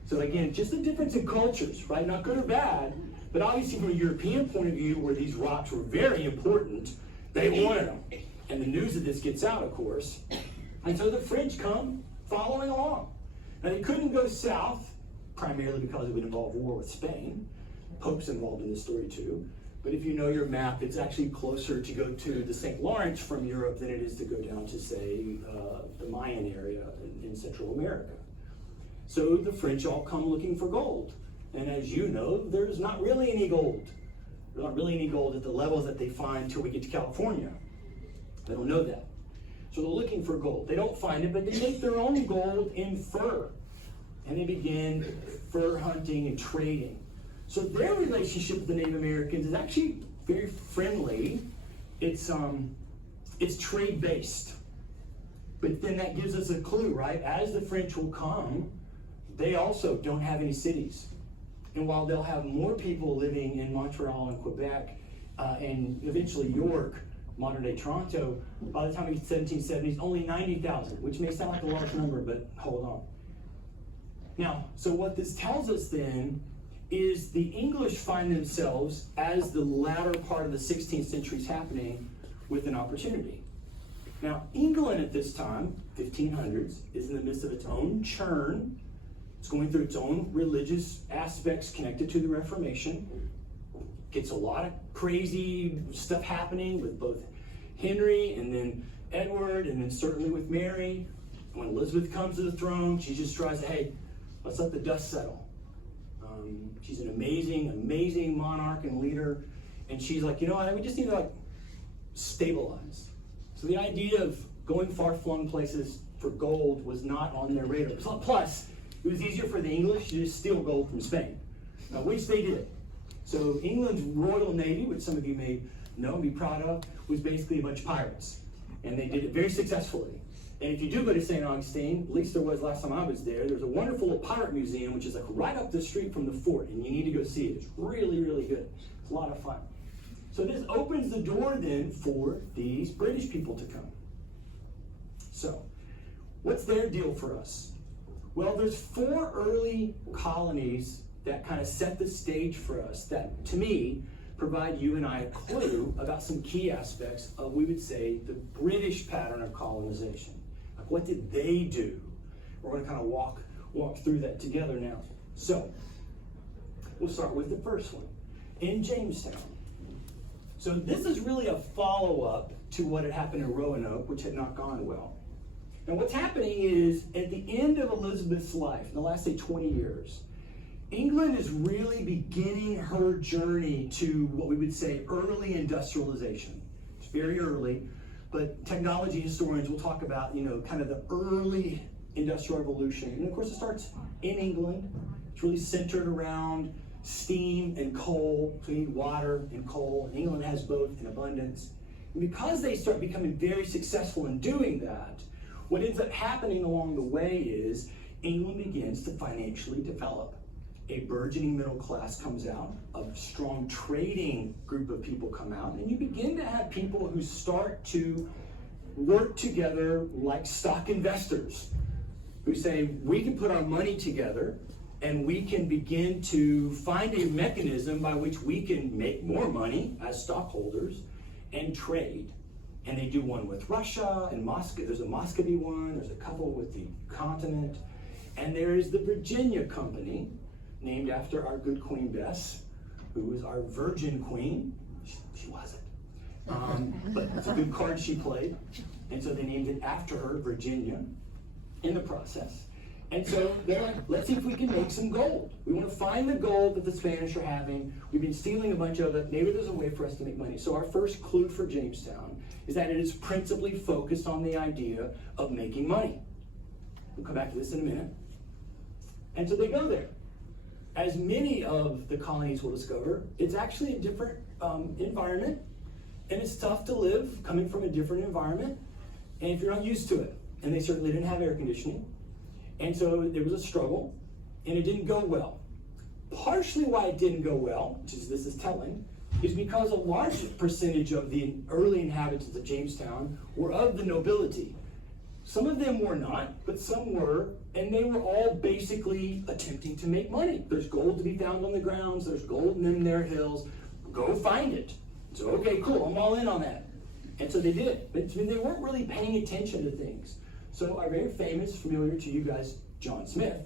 So again, just a difference in cultures, right? Not good or bad, but obviously from a European point of view, where these rocks were very important, they wanted them. And the news of this gets out, of course. And so the French come following along. Now they couldn't go south, primarily because it would involve war with Spain. Pope's involved in this story too. But if you know your map, it's actually closer to go to the St. Lawrence from Europe than it is to go down to, say, the Mayan area in Central America. So the French all come looking for gold. And as you know, there's not really any gold. There's not really any gold at the levels that they find until we get to California. They don't know that. So they're looking for gold. They don't find it, but they make their own gold in fur. And they begin fur hunting and trading. So their relationship with the Native Americans is actually very friendly. It's trade-based. But then that gives us a clue, right? As the French will come, they also don't have any cities. And while they'll have more people living in Montreal and Quebec, and eventually York, modern-day Toronto, by the time of the 1770s, only 90,000, which may sound like a large number, but hold on. Now, so what this tells us then is the English find themselves, as the latter part of the 16th century is happening, with an opportunity. Now, England at this time, 1500s, is in the midst of its own churn. It's going through its own religious aspects connected to the Reformation. Gets a lot of crazy stuff happening with both Henry and then Edward, and then certainly with Mary. When Elizabeth comes to the throne, she just tries to, hey, let's let the dust settle. She's an amazing monarch and leader. And she's like, you know what, we just need to stabilize. So the idea of going far-flung places for gold was not on their radar. Plus, it was easier for the English to just steal gold from Spain, which they did. So England's Royal Navy, which some of you may know and be proud of, was basically a bunch of pirates. And they did it very successfully. And if you do go to St. Augustine, at least there was last time I was there, there's a wonderful little pirate museum, which is right up the street from the fort, and you need to go see it. It's really, really good. It's a lot of fun. So this opens the door then for these British people to come. So, what's their deal for us? Well, there's 4 early colonies that kind of set the stage for us that, to me, provide you and I a clue about some key aspects of, we would say, the British pattern of colonization. Like, what did they do? We're going to kind of walk through that together now. So, we'll start with the first one, in Jamestown. So this is really a follow-up to what had happened in Roanoke, which had not gone well. And what's happening is, at the end of Elizabeth's life, in the last, say, 20 years, England is really beginning her journey to what we would say early industrialization. It's very early, but technology historians will talk about, kind of the early industrial revolution. And of course, it starts in England. It's really centered around steam and coal. So you need water and coal, and England has both in abundance. And because they start becoming very successful in doing that, what ends up happening along the way is England begins to financially develop. A burgeoning middle class comes out, a strong trading group of people come out, and you begin to have people who start to work together like stock investors, who say, we can put our money together and we can begin to find a mechanism by which we can make more money as stockholders and trade. And they do one with Russia and Moscow. There's a Muscovy one, there's a couple with the continent, and there is the Virginia Company, named after our good Queen Bess, who was our virgin queen. She wasn't. But it's a good card she played. And so they named it after her, Virginia, in the process. And so they're like, let's see if we can make some gold. We want to find the gold that the Spanish are having. We've been stealing a bunch of it. Maybe there's a way for us to make money. So our first clue for Jamestown is that it is principally focused on the idea of making money. We'll come back to this in a minute. And so they go there. As many of the colonies will discover, it's actually a different environment, and it's tough to live coming from a different environment, and if you're not used to it. And they certainly didn't have air conditioning, and so there was a struggle, and it didn't go well. Partially why it didn't go well, which is this is telling, is because a large percentage of the early inhabitants of Jamestown were of the nobility. Some of them were not, but some were, and they were all basically attempting to make money. There's gold to be found on the grounds, there's gold in their hills, go find it. So, okay, cool, I'm all in on that. And so they did, but they weren't really paying attention to things. So our very famous, familiar to you guys, John Smith,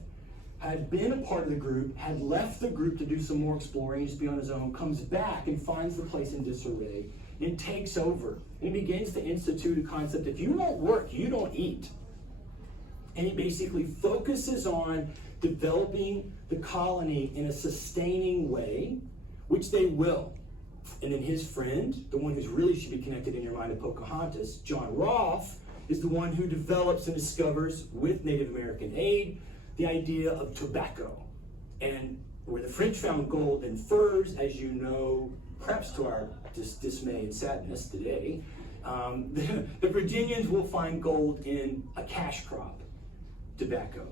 had been a part of the group, had left the group to do some more exploring, he used to be on his own, comes back and finds the place in disarray, and takes over, and begins to institute a concept: if you won't work, you don't eat. And he basically focuses on developing the colony in a sustaining way, which they will. And then his friend, the one who's really should be connected in your mind to Pocahontas, John Rolfe, is the one who develops and discovers, with Native American aid, the idea of tobacco. And where the French found gold in furs, as you know, perhaps to our dismay and sadness today, the Virginians will find gold in a cash crop, tobacco.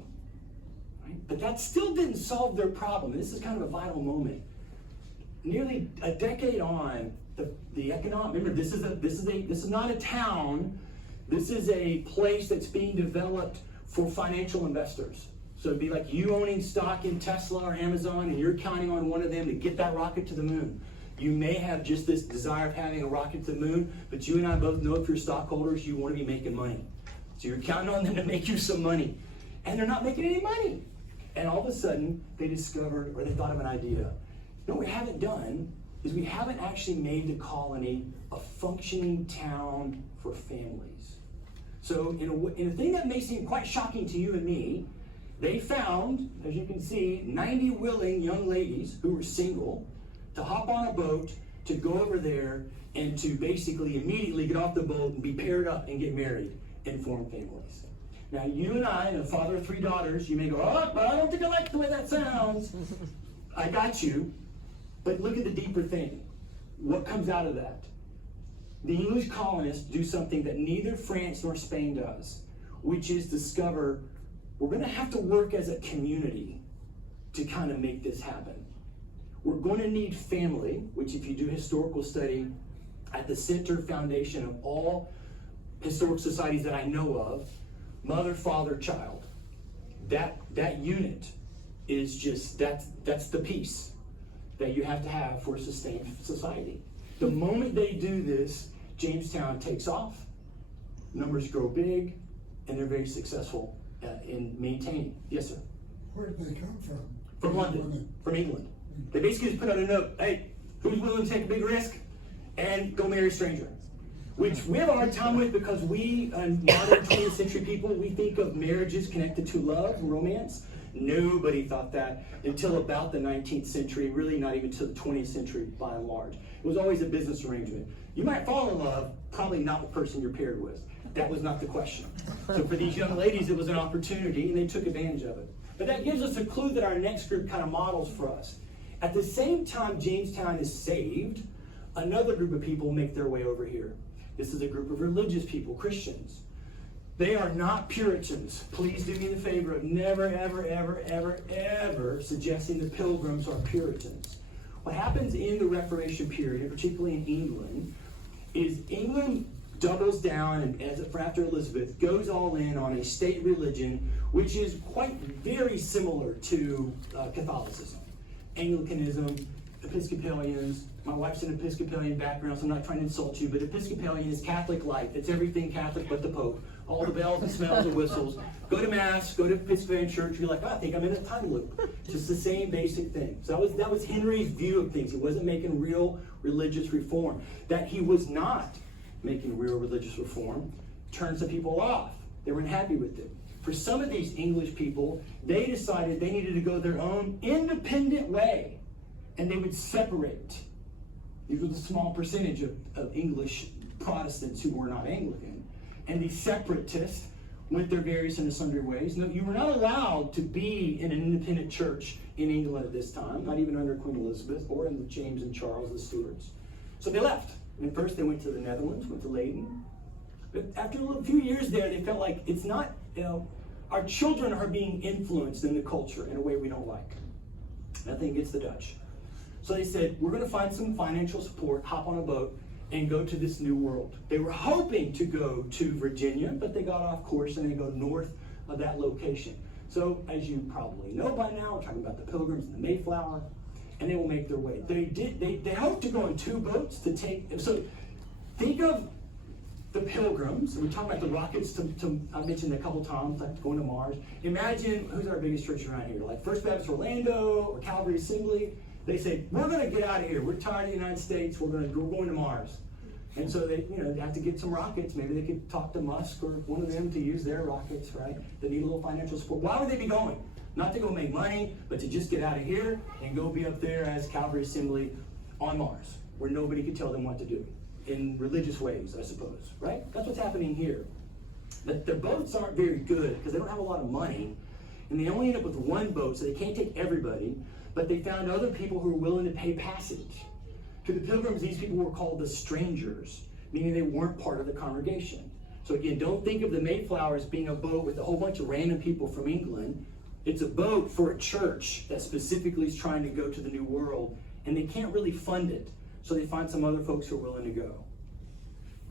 Right? But that still didn't solve their problem. This is kind of a vital moment. Nearly a decade on, the economic, remember, this is not a town. This is a place that's being developed for financial investors. So it'd be like you owning stock in Tesla or Amazon, and you're counting on one of them to get that rocket to the moon. You may have just this desire of having a rocket to the moon, but you and I both know if you're stockholders, you want to be making money. So you're counting on them to make you some money. And they're not making any money. And all of a sudden, they discovered, or they thought of an idea. What we haven't done is we haven't actually made the colony a functioning town for families. So in a thing that may seem quite shocking to you and me, they found, as you can see, 90 willing young ladies who were single to hop on a boat, to go over there, and to basically immediately get off the boat and be paired up and get married and form families. Now, you and I, and the father of 3 daughters, you may go, oh, but I don't think I like the way that sounds. I got you. But look at the deeper thing. What comes out of that? The English colonists do something that neither France nor Spain does, which is discover we're going to have to work as a community to kind of make this happen. we're going to need family, which if you do historical study, at the center foundation of all historical societies that I know of, mother, father, child. That unit is just, that's the piece that you have to have for a sustained society. The moment they do this, Jamestown takes off, numbers grow big, and they're very successful in maintaining. Yes, sir? Where did they come from? From London, from England. They basically just put out a note, hey, who's willing to take a big risk and go marry a stranger? Which we have a hard time with because we, modern 20th century people, we think of marriages connected to love and romance. Nobody thought that until about the 19th century, really not even to the 20th century by and large. It was always a business arrangement. You might fall in love, probably not the person you're paired with. That was not the question. So for these young ladies, it was an opportunity and they took advantage of it. But that gives us a clue that our next group kind of models for us. At the same time Jamestown is saved, another group of people make their way over here. This is a group of religious people, Christians. They are not Puritans. Please do me the favor of never, ever, ever, ever, ever suggesting the Pilgrims are Puritans. What happens in the Reformation period, particularly in England, is England doubles down, and as after Elizabeth, goes all in on a state religion, which is quite very similar to Catholicism. Anglicanism, Episcopalians. My wife's an Episcopalian background, so I'm not trying to insult you, but Episcopalian is Catholic life. It's everything Catholic but the Pope. All the bells and smells and whistles. Go to Mass, go to Episcopalian church, you're like, oh, I think I'm in a time loop. Just the same basic thing. So that was Henry's view of things. He wasn't making real religious reform. That he was not making real religious reform turned some people off. They weren't happy with it. For some of these English people, they decided they needed to go their own independent way, and they would separate. These were the small percentage of English Protestants who were not Anglican. And these separatists went their various and sundry ways. No, you were not allowed to be in an independent church in England at this time, not even under Queen Elizabeth or in the James and Charles, the Stuarts. So they left. And first they went to the Netherlands, went to Leiden. But after a few years there, they felt like it's not, our children are being influenced in the culture in a way we don't like. Nothing against the Dutch. So they said, we're going to find some financial support, hop on a boat, and go to this new world. They were hoping to go to Virginia, but they got off course and they go north of that location. So as you probably know by now, we're talking about the Pilgrims and the Mayflower, and they will make their way. They hoped to go in two boats to take, so think of the Pilgrims. We talked about the rockets I mentioned a couple times, like going to Mars. Imagine, who's our biggest church around here? Like First Baptist Orlando or Calvary Assembly. They say, we're going to get out of here. We're tired of the United States. We're going to Mars. And so they have to get some rockets. Maybe they could talk to Musk or one of them to use their rockets, right? They need a little financial support. Why would they be going? Not to go make money, but to just get out of here and go be up there as Calvary Assembly on Mars, where nobody could tell them what to do. In religious ways, I suppose, right? That's what's happening here. But their boats aren't very good because they don't have a lot of money. And they only end up with one boat, so they can't take everybody. But they found other people who were willing to pay passage. To the Pilgrims, these people were called the strangers, meaning they weren't part of the congregation. So again, don't think of the Mayflower as being a boat with a whole bunch of random people from England. It's a boat for a church that specifically is trying to go to the New World, and they can't really fund it. So they find some other folks who are willing to go.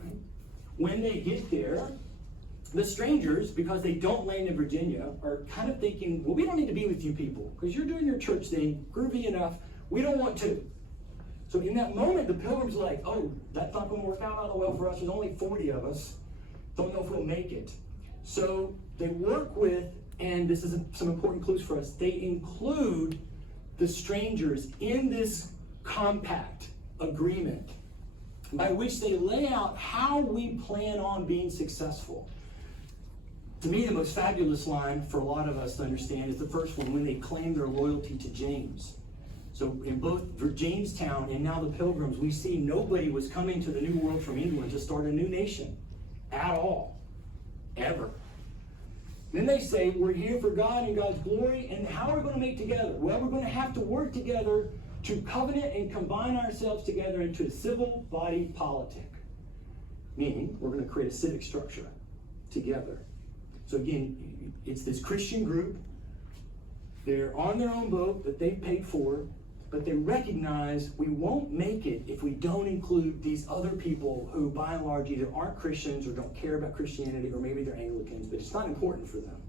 Right? When they get there, the strangers, because they don't land in Virginia, are kind of thinking, well, we don't need to be with you people because you're doing your church thing, groovy enough. We don't want to. So in that moment, the Pilgrims are like, oh, that's not going to work out well for us. There's only 40 of us. Don't know if we'll make it. So they work with, and this is some important clues for us, they include the strangers in this compact agreement by which they lay out how we plan on being successful. To me, the most fabulous line for a lot of us to understand is the first one, when they claim their loyalty to James. So in both Jamestown and now the Pilgrims, we see nobody was coming to the New World from England to start a new nation at all, ever. Then they say, we're here for God and God's glory, and how are we going to make together? Well, we're going to have to work together to covenant and combine ourselves together into a civil body politic. Meaning, we're going to create a civic structure together. So again, it's this Christian group. They're on their own boat that they paid for. but they recognize we won't make it if we don't include these other people who, by and large, either aren't Christians or don't care about Christianity, or maybe they're Anglicans, but it's not important for them.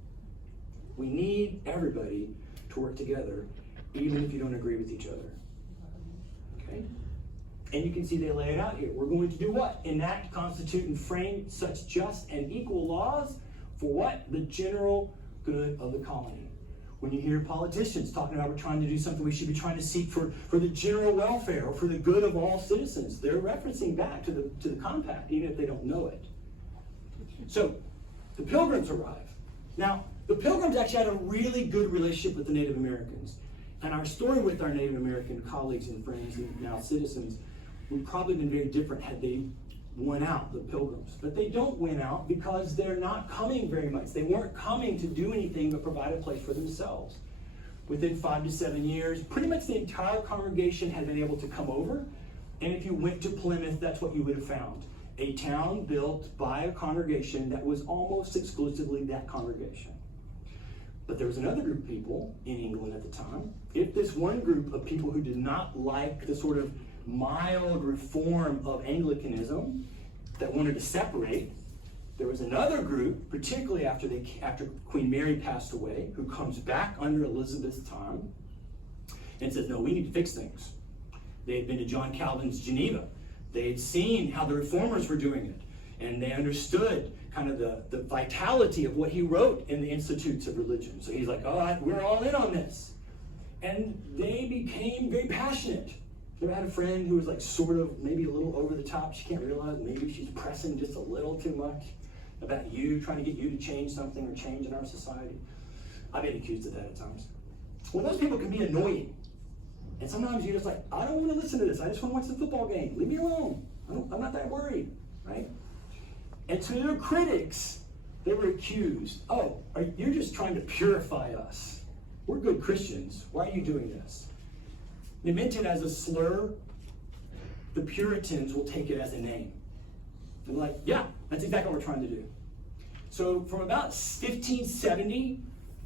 We need everybody to work together, even if you don't agree with each other. Okay? And you can see they lay it out here. We're going to do what? Enact, constitute, and frame such just and equal laws for what? The general good of the colony. When you hear politicians talking about we're trying to do something, we should be trying to seek for the general welfare or for the good of all citizens. They're referencing back to the compact, even if they don't know it. So the Pilgrims arrive. Now, the Pilgrims actually had a really good relationship with the Native Americans. And our story with our Native American colleagues and friends and now citizens would probably have been very different had they won out, the Pilgrims. But they don't win out because they're not coming very much. They weren't coming to do anything but provide a place for themselves. Within 5 to 7 years, pretty much the entire congregation had been able to come over. And if you went to Plymouth, that's what you would have found. A town built by a congregation that was almost exclusively that congregation. But there was another group of people in England at the time. If this one group of people who did not like the sort of mild reform of Anglicanism that wanted to separate, there was another group, particularly after Queen Mary passed away, who comes back under Elizabeth's time and says, no, we need to fix things. They had been to John Calvin's Geneva. They had seen how the reformers were doing it, and they understood kind of the vitality of what he wrote in the Institutes of Religion. So he's like, all right, we're all in on this. And they became very passionate. I had a friend who was like sort of maybe a little over the top. She can't realize maybe she's pressing just a little too much about you, trying to get you to change something or change in our society. I've been accused of that at times. Well, those people can be annoying. And sometimes you're just like, I don't want to listen to this. I just want to watch the football game. Leave me alone. I'm not that worried, right? And to their critics, they were accused, you're just trying to purify us. We're good Christians. Why are you doing this? They meant it as a slur. The Puritans will take it as a name. They're like, yeah, that's exactly what we're trying to do. So from about 1570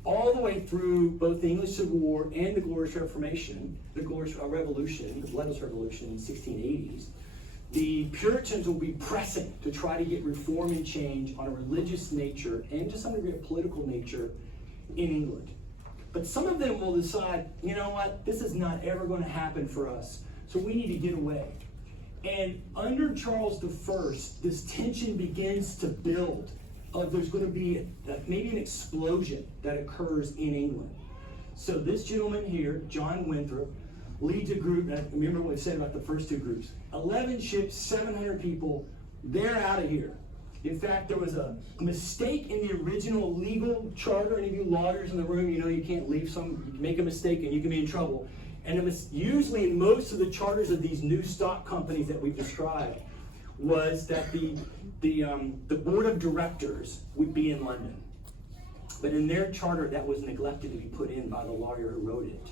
all the way through both the English Civil War and the Glorious Reformation, the Glorious Revolution, the Bloodless Revolution in the 1680s, the Puritans will be pressing to try to get reform and change on a religious nature and to some degree a political nature in England. But some of them will decide, you know what, this is not ever going to happen for us, so we need to get away. And under Charles I, this tension begins to build. There's going to be maybe an explosion that occurs in England. So this gentleman here, John Winthrop, leads a group, and remember what I said about the first two groups. 11 ships, 700 people, they're out of here. In fact, there was a mistake in the original legal charter. Any of you lawyers in the room, you know you can't leave you make a mistake and you can be in trouble. And it was usually in most of the charters of these new stock companies that we've described was that the board of directors would be in London. But in their charter, that was neglected to be put in by the lawyer who wrote it.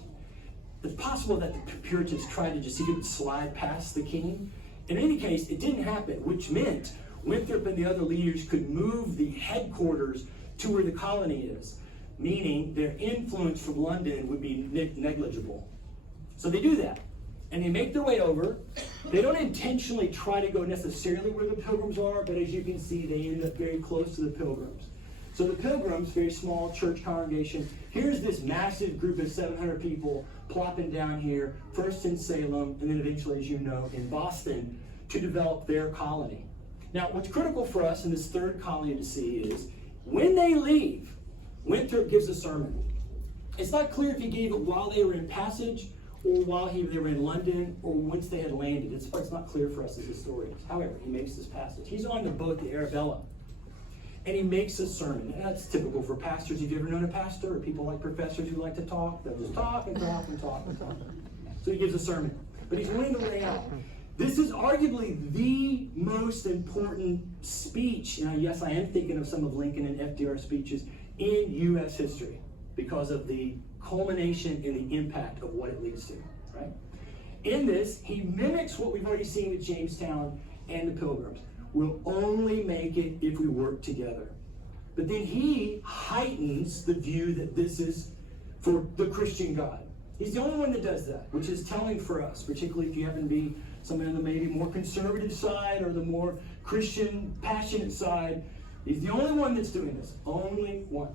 It's possible that the Puritans tried to just see if it would slide past the king. In any case, it didn't happen, which meant Winthrop and the other leaders could move the headquarters to where the colony is, meaning their influence from London would be negligible. So they do that, and they make their way over. They don't intentionally try to go necessarily where the Pilgrims are, but as you can see, they end up very close to the Pilgrims. So the Pilgrims, very small church congregation, here's this massive group of 700 people plopping down here, first in Salem, and then eventually, as you know, in Boston, to develop their colony. Now, what's critical for us in this third colony to see is, when they leave, Winthrop gives a sermon. It's not clear if he gave it while they were in passage, or while they were in London, or once they had landed. It's not clear for us as historians. However, he makes this passage. He's on the boat, the Arabella, and he makes a sermon. And that's typical for pastors. Have you ever known a pastor or people like professors who like to talk? They'll just talk and talk and talk and talk. So he gives a sermon. But he's willing to lay out. This is arguably the most important speech. Now, yes, I am thinking of some of Lincoln and FDR's speeches in U.S. history because of the culmination and the impact of what it leads to, right? In this, he mimics what we've already seen with Jamestown and the Pilgrims. We'll only make it if we work together. But then he heightens the view that this is for the Christian God. He's the only one that does that, which is telling for us, particularly if you happen to be someone on the maybe more conservative side or the more Christian, passionate side. He's the only one that's doing this. Only one.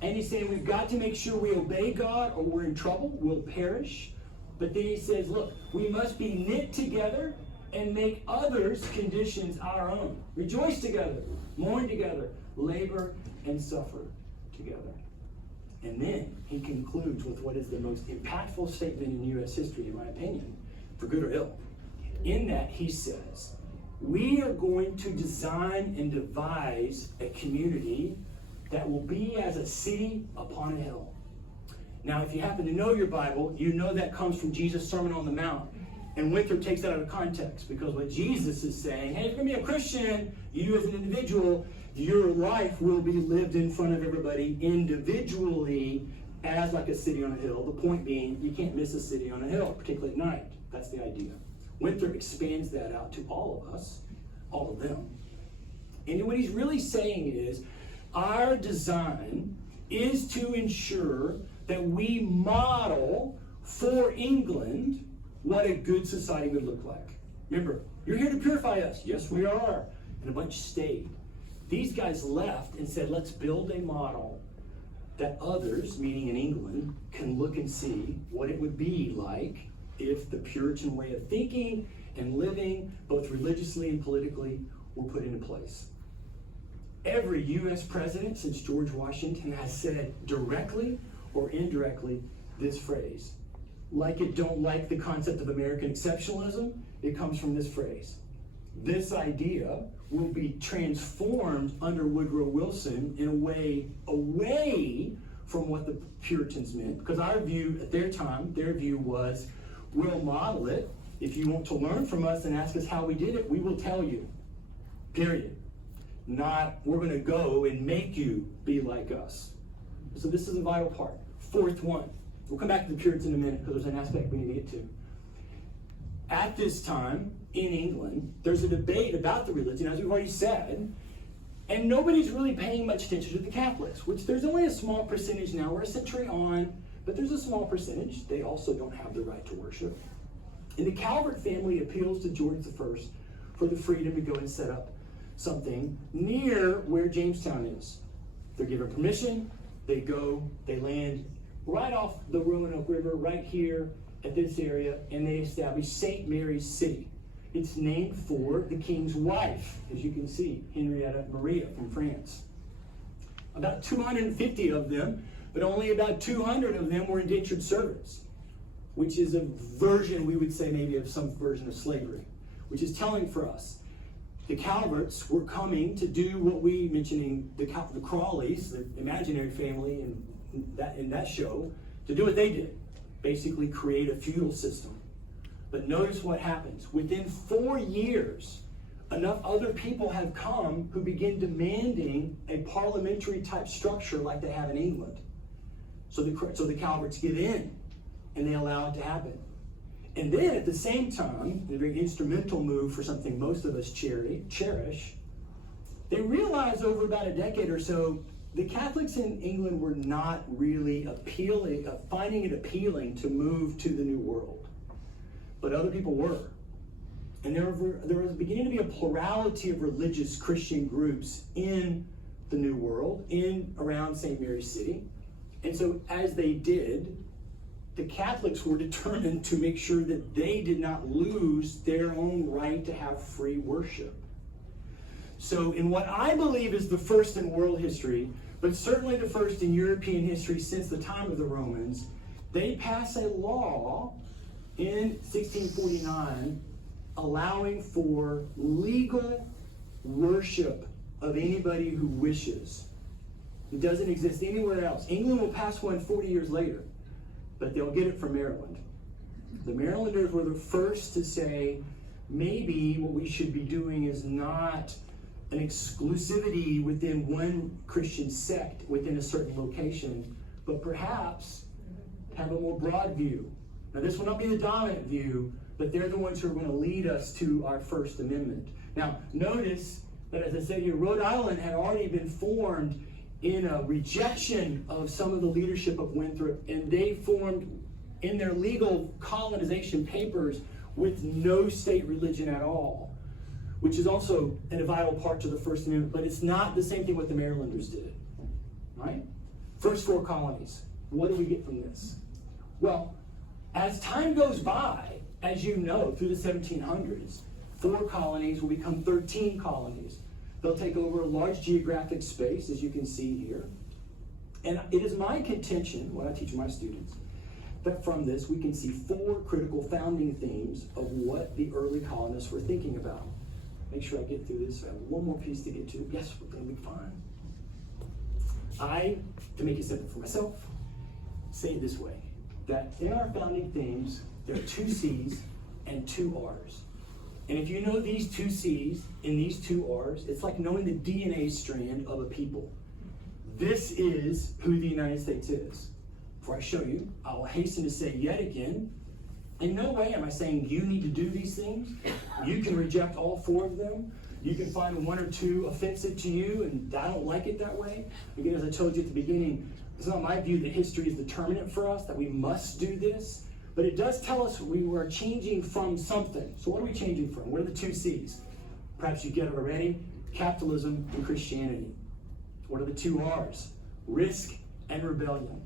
And he's saying we've got to make sure we obey God or we're in trouble. We'll perish. But then he says, look, we must be knit together and make others' conditions our own. Rejoice together, mourn together, labor and suffer together. And then he concludes with what is the most impactful statement in U.S. history, in my opinion, for good or ill. In that, he says, we are going to design and devise a community that will be as a city upon a hill. Now, if you happen to know your Bible, you know that comes from Jesus' Sermon on the Mount. And Winthrop takes that out of context, because what Jesus is saying, hey, if you're going to be a Christian, you as an individual, your life will be lived in front of everybody individually as like a city on a hill. The point being, you can't miss a city on a hill, particularly at night. That's the idea. Winthrop expands that out to all of us, all of them. And what he's really saying is, our design is to ensure that we model for England what a good society would look like. Remember, you're here to purify us. Yes, we are. And a bunch stayed. These guys left and said, let's build a model that others, meaning in England, can look and see what it would be like if the Puritan way of thinking and living, both religiously and politically, were put into place. Every U.S. president since George Washington has said directly or indirectly this phrase. Like it don't like the concept of American exceptionalism, it comes from this phrase. This idea will be transformed under Woodrow Wilson in a way away from what the Puritans meant. Because our view at their time, their view was, we'll model it. If you want to learn from us and ask us how we did it, we will tell you. Period. Not, we're going to go and make you be like us. So this is a vital part. Fourth one. We'll come back to the Puritans in a minute, because there's an aspect we need to get to. At this time, in England, there's a debate about the religion, as we've already said, and nobody's really paying much attention to the Catholics, which there's only a small percentage now. We're a century on, but there's a small percentage. They also don't have the right to worship. And the Calvert family appeals to George I for the freedom to go and set up something near where Jamestown is. They're given permission, they go, they land right off the Roanoke River, right here at this area, and they establish St. Mary's City. It's named for the king's wife, as you can see, Henrietta Maria from France. About 250 of them, but only about 200 of them were indentured servants, which is a version, we would say maybe, of some version of slavery, which is telling for us. The Calverts were coming to do what we mentioned in the Crawleys, the imaginary family in that show, to do what they did. Basically create a feudal system. But notice what happens. Within 4 years, enough other people have come who begin demanding a parliamentary type structure like they have in England. So the Calverts get in and they allow it to happen. And then at the same time, a very instrumental move for something most of us cherish, they realized over about a decade or so, the Catholics in England were not really finding it appealing to move to the New World. But other people were. And there was beginning to be a plurality of religious Christian groups in the New World, around St. Mary's City. And so as they did, the Catholics were determined to make sure that they did not lose their own right to have free worship. So in what I believe is the first in world history, but certainly the first in European history since the time of the Romans, they pass a law in 1649 allowing for legal worship of anybody who wishes. It doesn't exist anywhere else. England will pass one 40 years later, but they'll get it from Maryland. The Marylanders were the first to say, maybe what we should be doing is not an exclusivity within one Christian sect within a certain location, but perhaps have a more broad view. Now, this will not be the dominant view, but they're the ones who are going to lead us to our First Amendment. Now, notice that, as I said here, Rhode Island had already been formed in a rejection of some of the leadership of Winthrop, and they formed in their legal colonization papers with no state religion at all, which is also a vital part to the First Amendment, but it's not the same thing what the Marylanders did, right? First 4 colonies. What do we get from this? Well, as time goes by, as you know, through the 1700s, 4 colonies will become 13 colonies. They'll take over a large geographic space, as you can see here. And it is my contention, what I teach my students, that from this we can see 4 critical founding themes of what the early colonists were thinking about. Make sure I get through this. I have one more piece to get to. Yes, we're going to be fine. To make it simple for myself, say it this way, that in our founding themes, there are 2 C's and 2 R's. And if you know these 2 C's and these 2 R's, it's like knowing the DNA strand of a people. This is who the United States is. Before I show you, I will hasten to say yet again, in no way am I saying you need to do these things. You can reject all 4 of them. You can find 1 or 2 offensive to you, and I don't like it that way. Again, as I told you at the beginning, it's not my view that history is determinate for us, that we must do this, but it does tell us we were changing from something. So what are we changing from? What are the 2 C's? Perhaps you get it already. Capitalism and Christianity. What are the 2 R's? Risk and rebellion.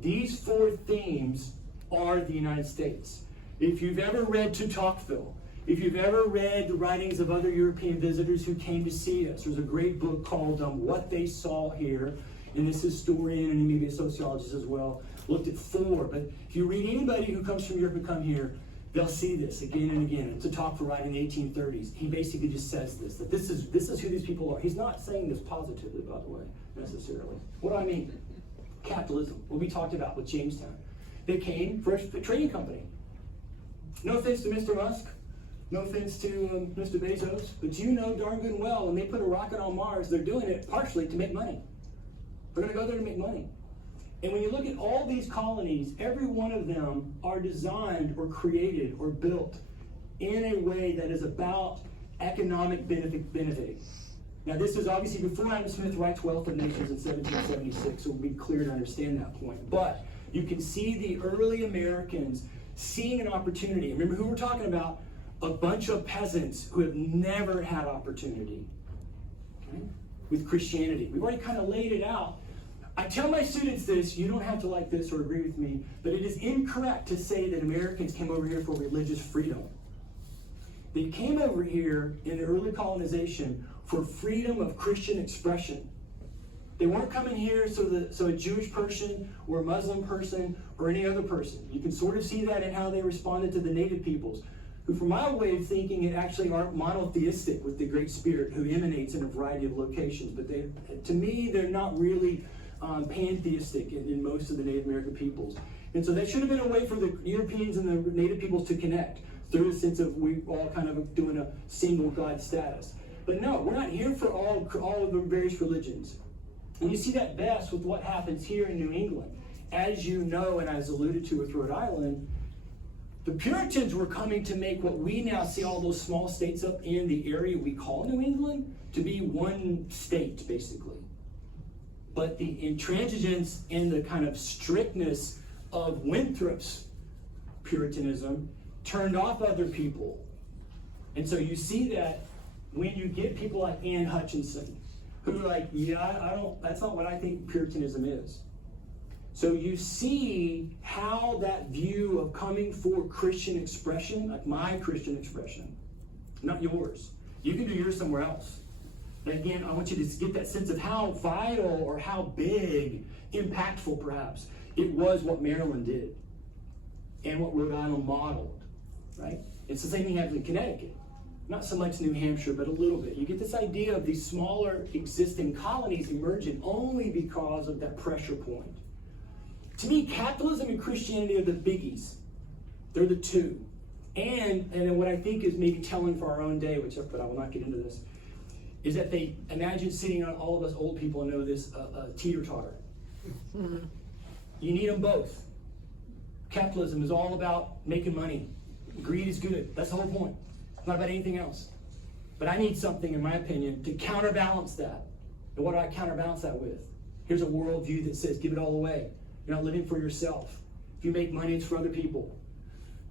These 4 themes are the United States. If you've ever read to Tocqueville, if you've ever read the writings of other European visitors who came to see us, there's a great book called What They Saw Here, and this historian and maybe a sociologist as well looked at 4. But if you read anybody who comes from Europe and come here, they'll see this again and again. It's a Tocqueville writing in the 1830s. He basically just says this, that this is who these people are. He's not saying this positively, by the way, necessarily. What do I mean? Capitalism, what we talked about with Jamestown. They came for a trading company. No offense to Mr. Musk, no offense to Mr. Bezos, but you know darn good and well when they put a rocket on Mars, they're doing it partially to make money. They're going to go there to make money. And when you look at all these colonies, every one of them are designed or created or built in a way that is about economic benefiting. Now, this is obviously before Adam Smith writes Wealth of Nations in 1776, so it'll be clear to understand that point. But you can see the early Americans seeing an opportunity. Remember who we're talking about? A bunch of peasants who have never had opportunity. Okay? With Christianity. We've already kind of laid it out. I tell my students this, you don't have to like this or agree with me, but it is incorrect to say that Americans came over here for religious freedom. They came over here in the early colonization for freedom of Christian expression. They weren't coming here so a Jewish person or a Muslim person or any other person. You can sort of see that in how they responded to the native peoples, who from my way of thinking it actually aren't monotheistic with the Great Spirit who emanates in a variety of locations. But to me, they're not really pantheistic in most of the Native American peoples. And so that should have been a way for the Europeans and the native peoples to connect through a sense of we all kind of doing a single God status. But no, we're not here for all of the various religions. And you see that best with what happens here in New England. As you know, and as alluded to with Rhode Island, the Puritans were coming to make what we now see all those small states up in the area we call New England to be one state, basically. But the intransigence and the kind of strictness of Winthrop's Puritanism turned off other people. And so you see that when you get people like Anne Hutchinson, who are like, that's not what I think Puritanism is. So you see how that view of coming for Christian expression, like my Christian expression, not yours. You can do yours somewhere else. But again, I want you to get that sense of how vital or how big, impactful perhaps, it was what Maryland did and what Rhode Island modeled, right? It's the same thing happens in Connecticut. Not so much New Hampshire, but a little bit. You get this idea of these smaller existing colonies emerging only because of that pressure point. To me, capitalism and Christianity are the biggies. They're the two. And what I think is maybe telling for our own day, but I will not get into this, is that they imagine sitting on, all of us old people know this, a teeter-totter. You need them both. Capitalism is all about making money. Greed is good. That's the whole point. It's not about anything else. But I need something, in my opinion, to counterbalance that. And what do I counterbalance that with? Here's a worldview that says, give it all away. You're not living for yourself. If you make money, it's for other people.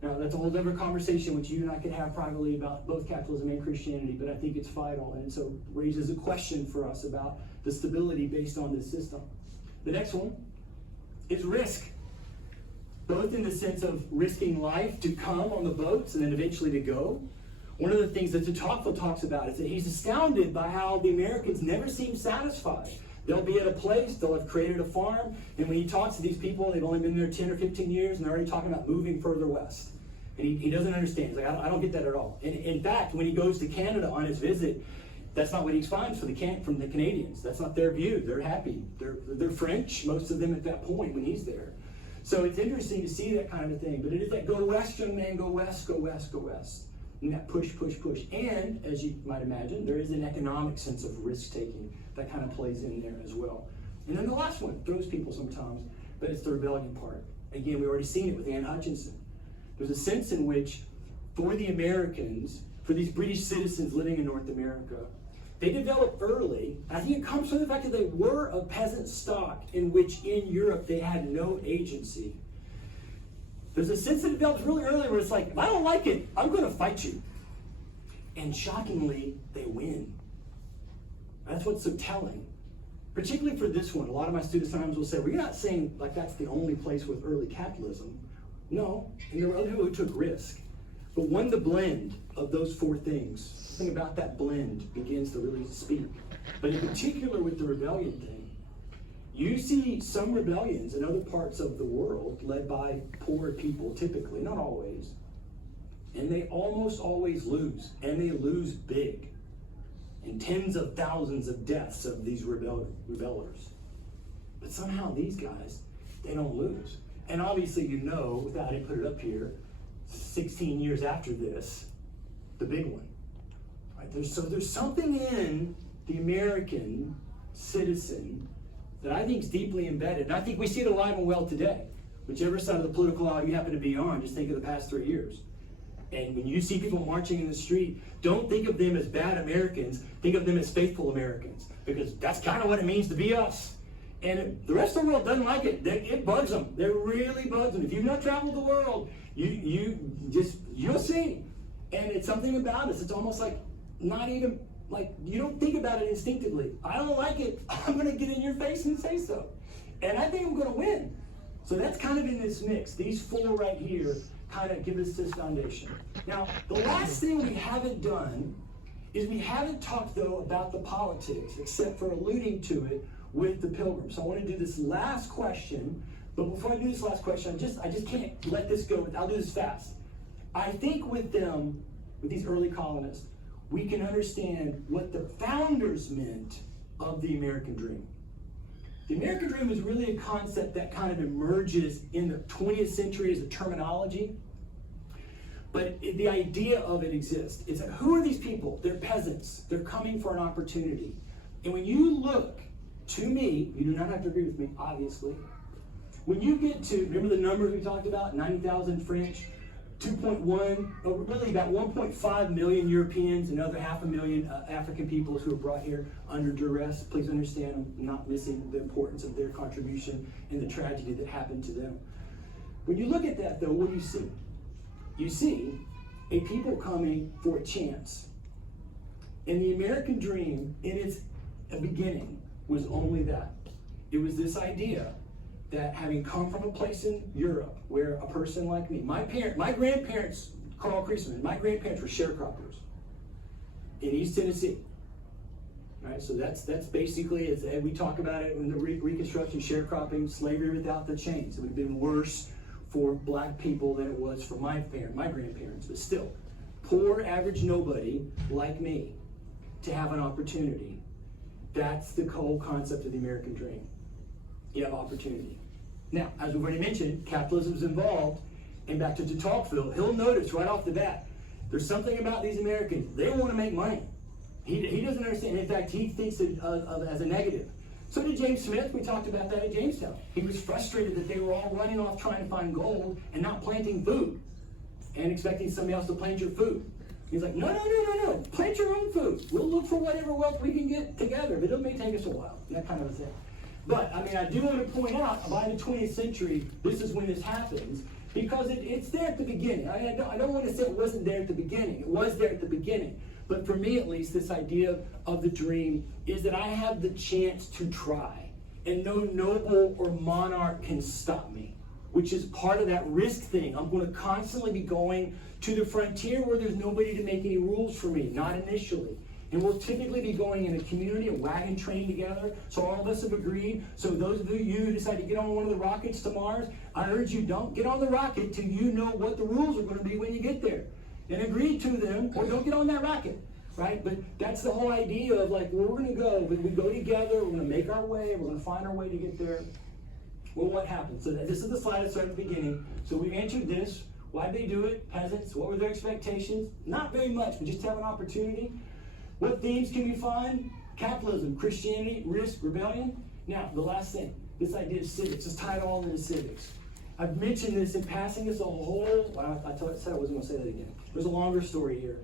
Now, that's a whole different conversation, which you and I could have privately about both capitalism and Christianity, but I think it's vital, and so raises a question for us about the stability based on this system. The next one is risk, both in the sense of risking life to come on the boats and then eventually to go. One of the things that de Tocqueville talks about is that he's astounded by how the Americans never seem satisfied. They'll be at a place, they'll have created a farm, and when he talks to these people, they've only been there 10 or 15 years, and they're already talking about moving further west. And he doesn't understand. He's like, I don't get that at all. And in fact, when he goes to Canada on his visit, that's not what he finds from the Canadians. That's not their view. They're happy. They're French, most of them at that point when he's there. So it's interesting to see that kind of thing. But it is like, go west, young man, go west, go west, go west. And that push. And as you might imagine, there is an economic sense of risk-taking that kind of plays in there as well. And then the last one throws people sometimes, but it's the rebellion part. Again, we've already seen it with Anne Hutchinson. There's a sense in which, for the Americans, for these British citizens living in North America, they developed early. I think it comes from the fact that they were a peasant stock in which in Europe they had no agency. There's a sense that develops really early where it's like, if I don't like it, I'm going to fight you. And shockingly, they win. That's what's so telling. Particularly for this one. A lot of my students sometimes will say, well, you're not saying like that's the only place with early capitalism. No, and there were other people who took risk. But when the blend of those four things, something about that blend begins to really speak. But in particular with the rebellion thing, you see some rebellions in other parts of the world led by poor people, typically, not always. And they almost always lose, and they lose big. And tens of thousands of deaths of these rebellers. But somehow these guys, they don't lose. And obviously, you know, without I put it up here, 16 years after this, the big one. Right? There's something in the American citizen that I think is deeply embedded. And I think we see it alive and well today. Whichever side of the political aisle you happen to be on, just think of the past 3 years. And when you see people marching in the street, don't think of them as bad Americans. Think of them as faithful Americans. Because that's kind of what it means to be us. And the rest of the world doesn't like it. It bugs them. It really bugs them. If you've not traveled the world, you'll see. And it's something about us. It's almost like not even, like you don't think about it instinctively. I don't like it. I'm going to get in your face and say so. And I think I'm going to win. So that's kind of in this mix. These four right here kind of give us this foundation. Now, the last thing we haven't done is we haven't talked, though, about the politics, except for alluding to it with the Pilgrims. So I want to do this last question, but before I do this last question, I just can't let this go. I'll do this fast. I think with them, with these early colonists, we can understand what the founders meant of the American dream. The American dream is really a concept that kind of emerges in the 20th century as a terminology, but the idea of it exists. It's like, who are these people? They're peasants. They're coming for an opportunity. And when you look, to me, you do not have to agree with me, obviously. When you get to, remember the numbers we talked about? 90,000 French, 2.1, really about 1.5 million Europeans, and another 500,000 African peoples who were brought here under duress. Please understand, I'm not missing the importance of their contribution and the tragedy that happened to them. When you look at that, though, what do you see? You see a people coming for a chance. And the American dream, in its beginning, was only that. It was this idea that having come from a place in Europe where a person like me, my grandparents, Carl Kriesman, my grandparents were sharecroppers in East Tennessee. Right, so that's basically, as we talk about it in the Reconstruction, sharecropping, slavery without the chains. It would have been worse for black people than it was for my grandparents, but still, poor average nobody like me to have an opportunity. That's the whole concept of the American dream. You have opportunity. Now, as we've already mentioned, capitalism is involved, and back to de Tocqueville, he'll notice right off the bat, there's something about these Americans, they want to make money. He doesn't understand. In fact, he thinks it as a negative. So did James Smith. We talked about that at Jamestown. He was frustrated that they were all running off trying to find gold and not planting food and expecting somebody else to plant your food. He's like, no. Plant your own food. We'll look for whatever wealth we can get together, but it may take us a while. That kind of a thing. But, I mean, I do want to point out, by the 20th century, this is when this happens, because it's there at the beginning. I don't want to say it wasn't there at the beginning. It was there at the beginning. But for me, at least, this idea of the dream is that I have the chance to try, and no noble or monarch can stop me, which is part of that risk thing. I'm going to constantly be going to the frontier where there's nobody to make any rules for me, not initially. And we'll typically be going in a community, a wagon train together. So all of us have agreed. So those of you who decide to get on one of the rockets to Mars, I urge you, don't get on the rocket till you know what the rules are going to be when you get there. And agree to them, or don't get on that rocket, right? But that's the whole idea of like, where we're going to go. We go together, we're going to make our way, we're going to find our way to get there. Well, what happened? So this is the slide I started at the beginning. So we've answered this. Why'd they do it? Peasants. What were their expectations? Not very much, but just have an opportunity. What themes can we find? Capitalism, Christianity, risk, rebellion. Now, the last thing, this idea of civics. Let's tie it all into civics. I've mentioned this in passing. This a whole, well, I said I wasn't going to say that again. There's a longer story here.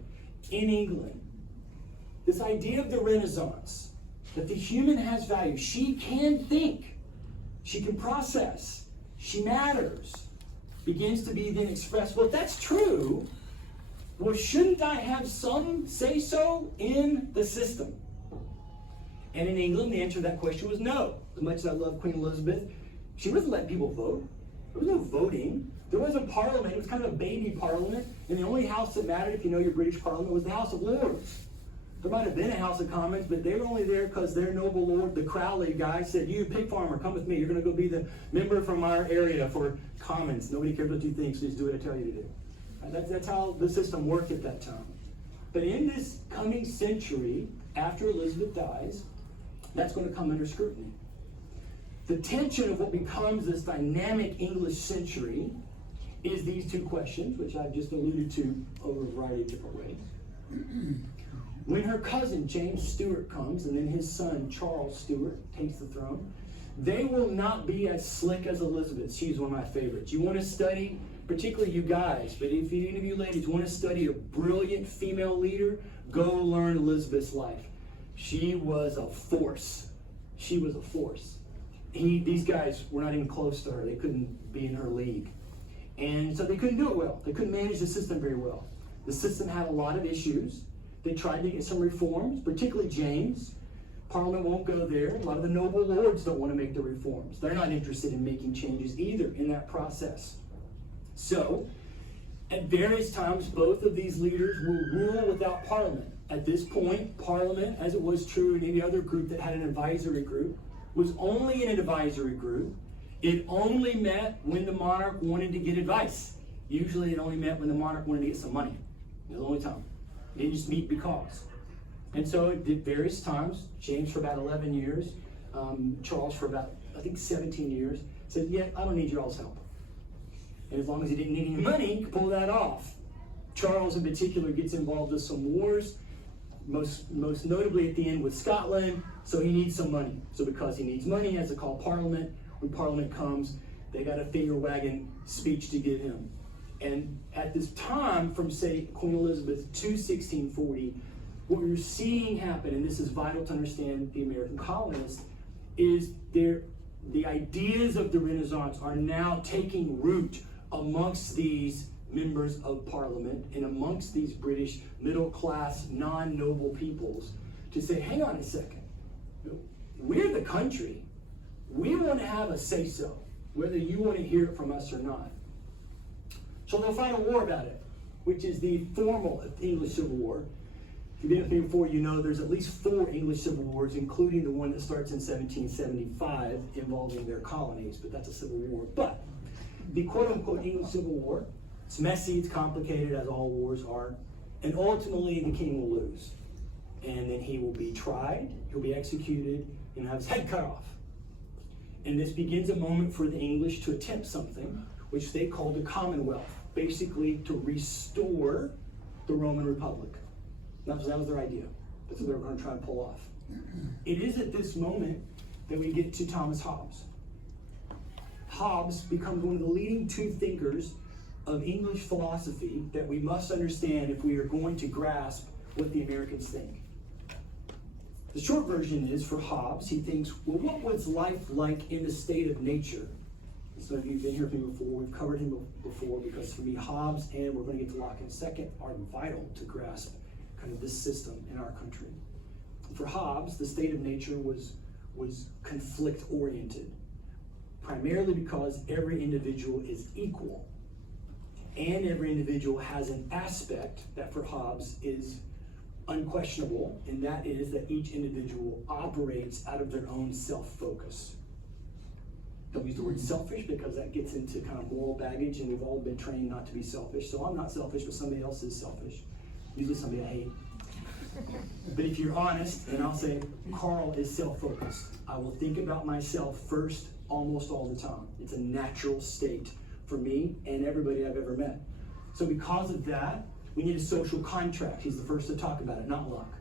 In England, this idea of the Renaissance, that the human has value. She can think. She can process. She matters. Begins to be then expressed. Well, if that's true, well, shouldn't I have some say-so in the system? And in England, the answer to that question was no. As much as I love Queen Elizabeth, she wasn't letting people vote. There was no voting. There was a parliament. It was kind of a baby parliament. And the only house that mattered, if you know your British parliament, was the House of Lords. There might have been a House of Commons, but they were only there because their noble lord, the Crowley guy, said, you pig farmer, come with me. You're going to go be the member from our area for Commons. Nobody cares what you think, so just do what I tell you to do. That's how the system worked at that time. But in this coming century, after Elizabeth dies, that's going to come under scrutiny. The tension of what becomes this dynamic English century is these two questions, which I've just alluded to over a variety of different ways. When her cousin James Stuart comes, and then his son Charles Stuart takes the throne, they will not be as slick as Elizabeth. She's one of my favorites. You want to study, particularly you guys, but if any of you ladies want to study a brilliant female leader, go learn Elizabeth's life. She was a force. She was a force. These guys were not even close to her. They couldn't be in her league. And so they couldn't do it well. They couldn't manage the system very well. The system had a lot of issues. They tried to get some reforms, particularly James. Parliament won't go there. A lot of the noble lords don't want to make the reforms. They're not interested in making changes either in that process. So, at various times, both of these leaders will rule without Parliament. At this point, Parliament, as it was true in any other group that had an advisory group, was only an advisory group. It only met when the monarch wanted to get advice. Usually it only met when the monarch wanted to get some money. It was the only time. They didn't just meet because. And so it did various times. James for about 11 years. Charles for about, I think, 17 years. Said, yeah, I don't need your all's help. And as long as he didn't need any money, he could pull that off. Charles in particular gets involved with some wars, most notably at the end with Scotland, so he needs some money. So because he needs money, he has to call Parliament. When Parliament comes, they got a finger wagging speech to give him. And at this time, from say Queen Elizabeth to 1640, what we're seeing happen, and this is vital to understand the American colonists, is the ideas of the Renaissance are now taking root amongst these members of Parliament and amongst these British middle-class, non-noble peoples to say, hang on a second, we're the country. We want to have a say-so, whether you want to hear it from us or not. So they'll fight a war about it, which is the formal English Civil War. If you've been with me before, you know there's at least 4 English Civil Wars, including the one that starts in 1775 involving their colonies, but that's a civil war. But the quote-unquote English Civil War, it's messy, it's complicated, as all wars are, and ultimately the king will lose. And then he will be tried, he'll be executed, and have his head cut off. And this begins a moment for the English to attempt something, which they called a commonwealth, basically to restore the Roman Republic. That was their idea. That's what they were going to try and pull off. It is at this moment that we get to Thomas Hobbes. Hobbes becomes one of the leading 2 thinkers of English philosophy that we must understand if we are going to grasp what the Americans think. The short version is, for Hobbes, he thinks, well, what was life like in the state of nature? So if you've been here with me before, we've covered him before, because for me, Hobbes, and we're going to get to Locke in a second, are vital to grasp kind of this system in our country. For Hobbes, the state of nature was conflict-oriented, primarily because every individual is equal, and every individual has an aspect that for Hobbes is unquestionable, and that is that each individual operates out of their own self-focus. Don't use the word selfish because that gets into kind of moral baggage, and we've all been trained not to be selfish. So I'm not selfish, but somebody else is selfish. Usually somebody I hate. But if you're honest, and I'll say, Carl is self-focused. I will think about myself first almost all the time. It's a natural state for me and everybody I've ever met. So because of that, we need a social contract. He's the first to talk about it, not Locke.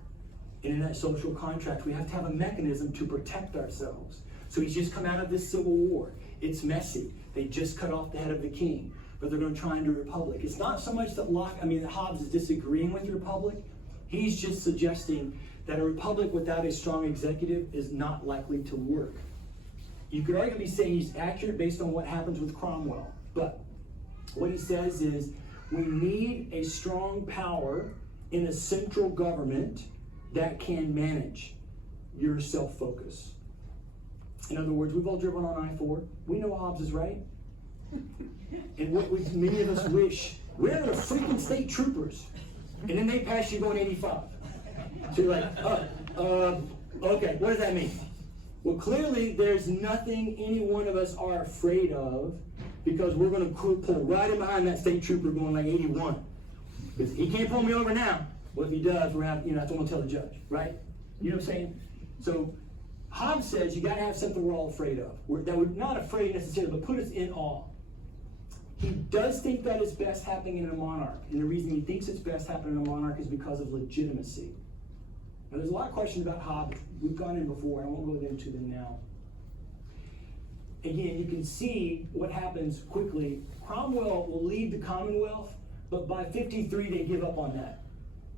And in that social contract, we have to have a mechanism to protect ourselves. So he's just come out of this civil war. It's messy. They just cut off the head of the king, but they're going to try and do a republic. It's not so much that Hobbes is disagreeing with the republic. He's just suggesting that a republic without a strong executive is not likely to work. You could arguably say he's accurate based on what happens with Cromwell, but what he says is we need a strong power in a central government that can manage your self-focus. In other words, we've all driven on I-4. We know Hobbes is right. And what many of us wish, we're the freaking state troopers. And then they pass you going 85. So you're like, okay, what does that mean? Well, clearly there's nothing any one of us are afraid of, because we're going to pull right in behind that state trooper going like 81. Because he can't pull me over now. Well, if he does, we're having, that's what we'll tell the judge, right? You know what I'm saying? So Hobbes says you got to have something we're all afraid of. That we're not afraid necessarily, but put us in awe. He does think that is best happening in a monarch. And the reason he thinks it's best happening in a monarch is because of legitimacy. Now, there's a lot of questions about Hobbes. We've gone in before, and I won't go into them now. Again, you can see what happens quickly. Cromwell will lead the Commonwealth, but by 53, they give up on that.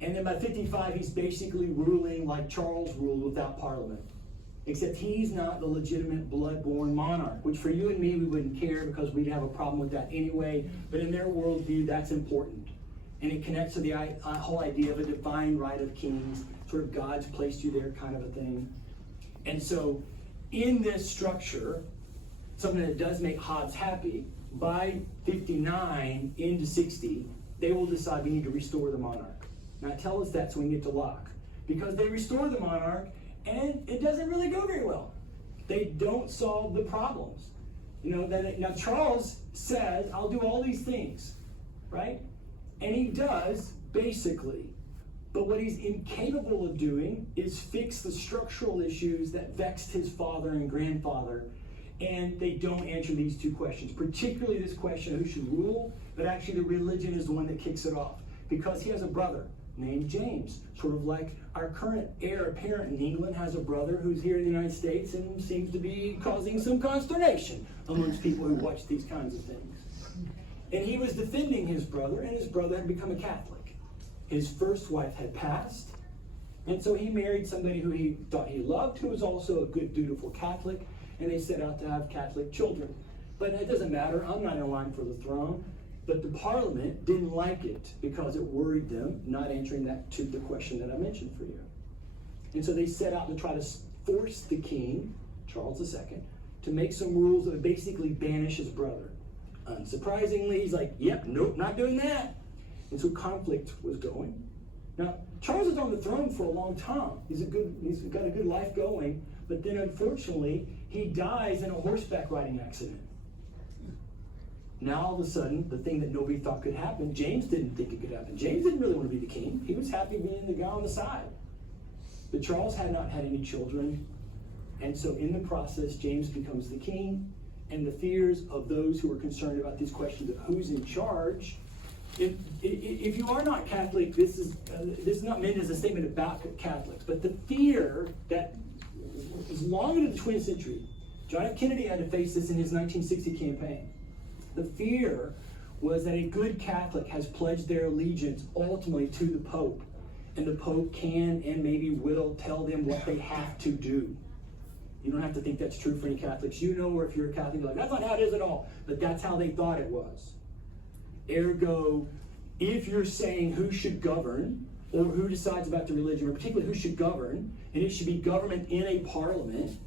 And then by 55, he's basically ruling like Charles ruled without Parliament. Except he's not the legitimate blood-born monarch, which for you and me, we wouldn't care because we'd have a problem with that anyway. But in their worldview, that's important. And it connects to the whole idea of a divine right of kings, sort of God's placed you there kind of a thing. And so in this structure, something that does make Hobbes happy, by 59 into 60, they will decide we need to restore the monarch. Now tell us that so we can get to Locke. Because they restore the monarch, and it doesn't really go very well. They don't solve the problems. Now Charles says, I'll do all these things, right? And he does, basically. But what he's incapable of doing is fix the structural issues that vexed his father and grandfather. And they don't answer these two questions, particularly this question of who should rule, but actually the religion is the one that kicks it off. Because he has a brother named James, sort of like our current heir apparent in England has a brother who's here in the United States and seems to be causing some consternation amongst people who watch these kinds of things. And he was defending his brother, and his brother had become a Catholic. His first wife had passed, and so he married somebody who he thought he loved, who was also a good, dutiful Catholic, and they set out to have Catholic children. But it doesn't matter, I'm not in line for the throne. But the Parliament didn't like it because it worried them, not answering that to the question that I mentioned for you. And so they set out to try to force the king, Charles II, to make some rules that would basically banish his brother. Unsurprisingly, he's like, yep, nope, not doing that. And so conflict was going. Now, Charles is on the throne for a long time. He's got a good life going, but then unfortunately, he dies in a horseback riding accident. Now, all of a sudden, the thing that nobody thought could happen, James didn't think it could happen. James didn't really want to be the king. He was happy being the guy on the side. But Charles had not had any children. And so in the process, James becomes the king. And the fears of those who are concerned about these questions of who's in charge. If you are not Catholic, this is not meant as a statement about Catholics. But the fear that was long into the 20th century, John F. Kennedy had to face this in his 1960 campaign. The fear was that a good Catholic has pledged their allegiance ultimately to the Pope. and the Pope can and maybe will tell them what they have to do. You don't have to think that's true for any Catholics. You know, or if you're a Catholic, you're like, that's not how it is at all. But that's how they thought it was. Ergo, if you're saying who should govern, or who decides about the religion, or particularly who should govern, and it should be government in a parliament,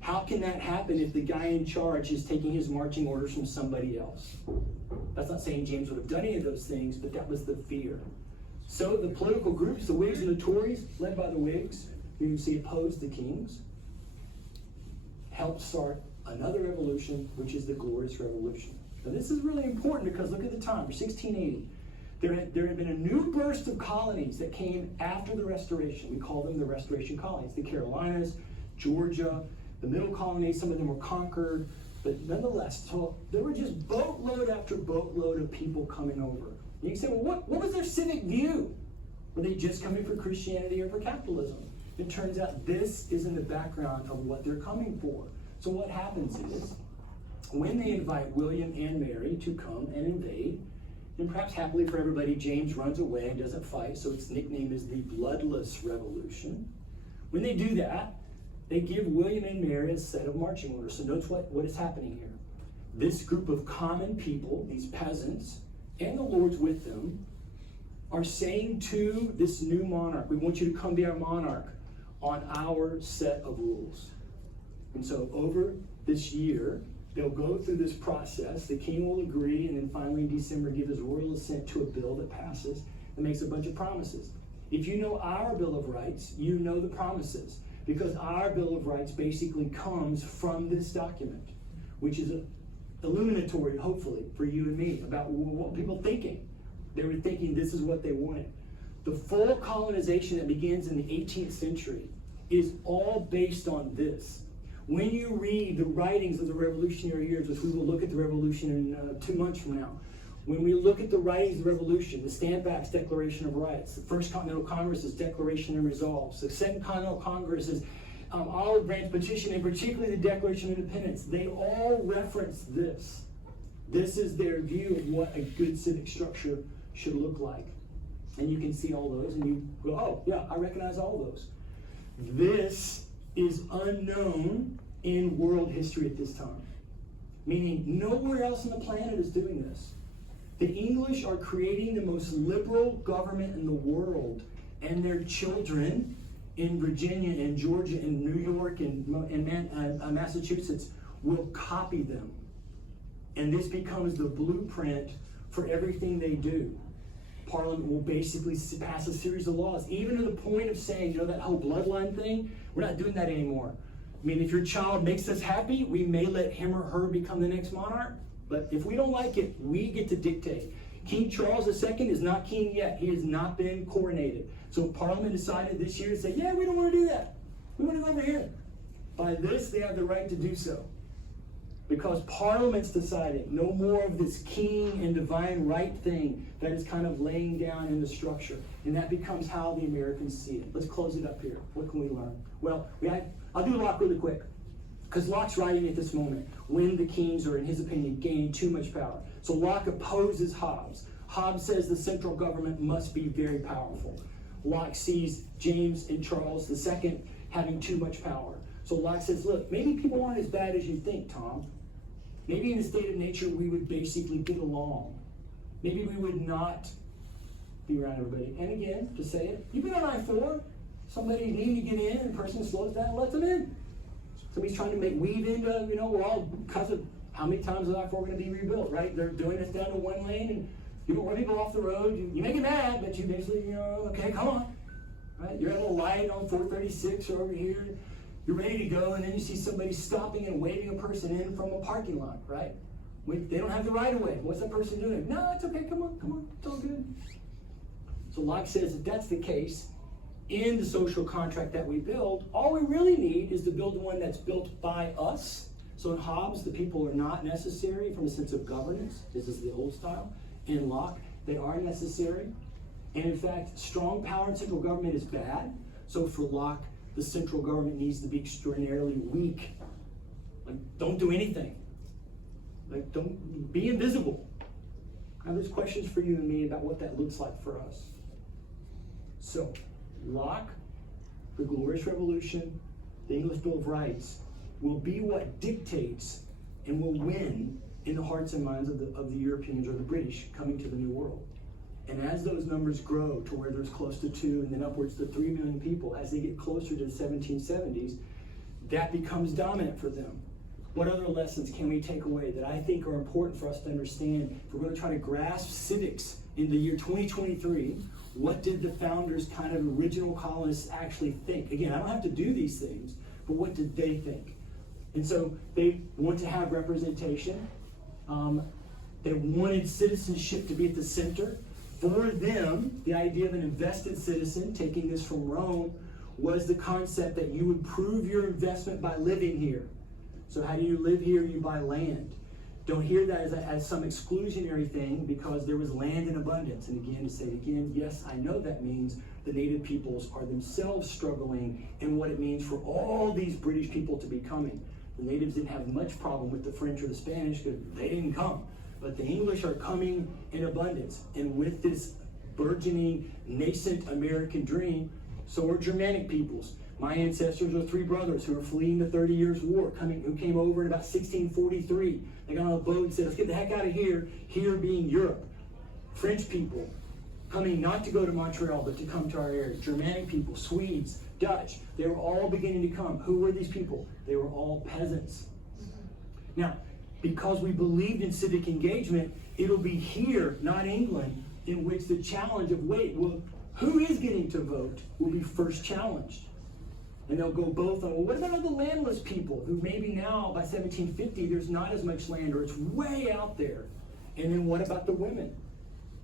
how can that happen if the guy in charge is taking his marching orders from somebody else? That's not saying James would have done any of those things, but that was the fear. So the political groups, the Whigs and the Tories, led by the Whigs, who you see opposed the kings, helped start another revolution, which is the Glorious Revolution. Now this is really important because look at the time, 1680. There had been a new burst of colonies that came after the Restoration. We call them the Restoration colonies. The Carolinas, Georgia, the Middle colonies, some of them were conquered, but nonetheless, so there were just boatload after boatload of people coming over. And you can say, well, what was their civic view? Were they just coming for Christianity or for capitalism? It turns out this is in the background of what they're coming for. So what happens is, when they invite William and Mary to come and invade, and perhaps happily for everybody, James runs away and doesn't fight, so its nickname is the Bloodless Revolution. When they do that, they give William and Mary a set of marching orders. So notice what is happening here. This group of common people, these peasants, and the lords with them, are saying to this new monarch, we want you to come be our monarch on our set of rules. And so over this year, they'll go through this process. The king will agree, and then finally in December give his royal assent to a bill that passes and makes a bunch of promises. If you know our Bill of Rights, you know the promises, because our Bill of Rights basically comes from this document, which is illuminatory, hopefully, for you and me about what people are thinking. They were thinking this is what they wanted. The full colonization that begins in the 18th century is all based on this. When you read the writings of the Revolutionary Years, which we will look at the Revolution in 2 months from now, when we look at the writings of the Revolution, the Stand Back's Declaration of Rights, the First Continental Congress's Declaration and Resolves, the Second Continental Congress's Olive Branch Petition, and particularly the Declaration of Independence, they all reference this. This is their view of what a good civic structure should look like. And you can see all those, and you go, oh, yeah, I recognize all those. This is unknown in world history at this time. Meaning nowhere else on the planet is doing this. The English are creating the most liberal government in the world, and their children in Virginia and Georgia and New York and Massachusetts will copy them. And this becomes the blueprint for everything they do. Parliament will basically pass a series of laws, even to the point of saying, you know, that whole bloodline thing, we're not doing that anymore. I mean, if your child makes us happy, we may let him or her become the next monarch. But if we don't like it, we get to dictate. King Charles II is not king yet. He has not been coronated. So Parliament decided this year to say, yeah, we don't want to do that. We want to go over here. By this, they have the right to do so. Because Parliament's deciding no more of this king and divine right thing that is kind of laying down in the structure. And that becomes how the Americans see it. Let's close it up here. What can we learn? Well, I'll do Locke really quick. Because Locke's writing at this moment when the kings are, in his opinion, gaining too much power. So Locke opposes Hobbes. Hobbes says the central government must be very powerful. Locke sees James and Charles II having too much power. So Locke says, look, maybe people aren't as bad as you think, Tom. Maybe in the state of nature we would basically get along. Maybe we would not be around everybody. And again, to say it, you've been on I-4. Somebody needing to get in, and the person slows down and lets them in. Somebody's trying to weave into, we're all, because of how many times is I-4 going to be rebuilt, right? They're doing this down to one lane, and you don't run people off the road. You make it mad, but you basically, okay, come on. Right? You're at a light on 436 or over here. You're ready to go, and then you see somebody stopping and waving a person in from a parking lot, right? They don't have the right of way. What's that person doing? No, it's okay, come on, it's all good. So Locke says if that's the case, in the social contract that we build, all we really need is to build one that's built by us. So in Hobbes, the people are not necessary from a sense of governance. This is the old style. In Locke, they are necessary. And in fact, strong power in central government is bad. So for Locke, the central government needs to be extraordinarily weak. Like, don't do anything. Like, don't be invisible. Now, there's questions for you and me about what that looks like for us. So, Locke, the Glorious Revolution, the English Bill of Rights will be what dictates and will win in the hearts and minds of the Europeans or the British coming to the New World. And as those numbers grow to where there's close to 2 and then upwards to 3 million people, as they get closer to the 1770s, that becomes dominant for them. What other lessons can we take away that I think are important for us to understand if we're going to try to grasp civics in the year 2023? What did the founders, kind of original colonists, actually think? Again, I don't have to do these things, but what did they think? And so they want to have representation. They wanted citizenship to be at the center. For them, the idea of an invested citizen, taking this from Rome, was the concept that you would prove your investment by living here. So how do you live here? You buy land. Don't hear that as some exclusionary thing, because there was land in abundance. And again, to say it again, yes, I know that means the native peoples are themselves struggling in what it means for all these British people to be coming. The natives didn't have much problem with the French or the Spanish because they didn't come. But the English are coming in abundance. And with this burgeoning, nascent American dream, so are Germanic peoples. My ancestors are 3 brothers who were fleeing the 30 Years' War, who came over in about 1643. They got on a boat and said, let's get the heck out of here, here being Europe. French people coming not to go to Montreal, but to come to our area. Germanic people, Swedes, Dutch, they were all beginning to come. Who were these people? They were all peasants. Now, because we believed in civic engagement, it'll be here, not England, in which the challenge of, well, who is getting to vote will be first challenged. And they'll go both on, well, what about all the landless people who maybe now, by 1750, there's not as much land, or it's way out there. And then what about the women?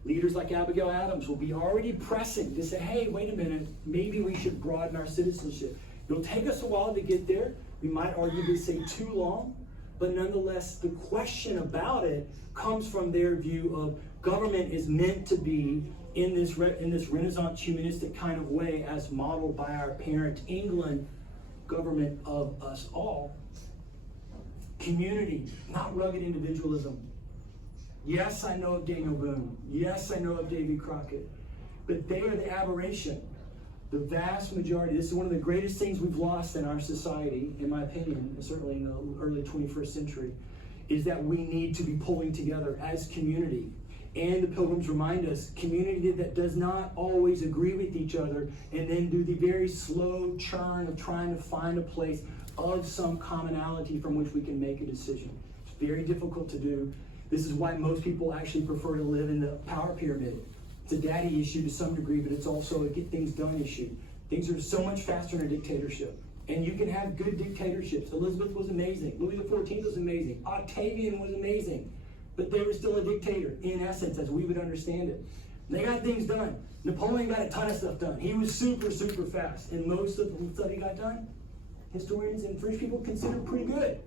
Leaders like Abigail Adams will be already pressing to say, hey, wait a minute, maybe we should broaden our citizenship. It'll take us a while to get there. We might arguably say too long, but nonetheless, the question about it comes from their view of government is meant to be in this Renaissance humanistic kind of way, as modeled by our parent England, government of us all. Community, not rugged individualism. Yes, I know of Daniel Boone. Yes, I know of Davy Crockett. But they are the aberration. The vast majority, this is one of the greatest things we've lost in our society, in my opinion, and certainly in the early 21st century, is that we need to be pulling together as community. And the Pilgrims remind us, community that does not always agree with each other and then do the very slow churn of trying to find a place of some commonality from which we can make a decision. It's very difficult to do. This is why most people actually prefer to live in the power pyramid. It's a daddy issue to some degree, but it's also a get things done issue. Things are so much faster in a dictatorship. And you can have good dictatorships. Elizabeth was amazing. Louis XIV was amazing. Octavian was amazing. But they were still a dictator, in essence, as we would understand it. They got things done. Napoleon got a ton of stuff done. He was super, super fast. And most of the stuff he got done, historians and French people considered pretty good.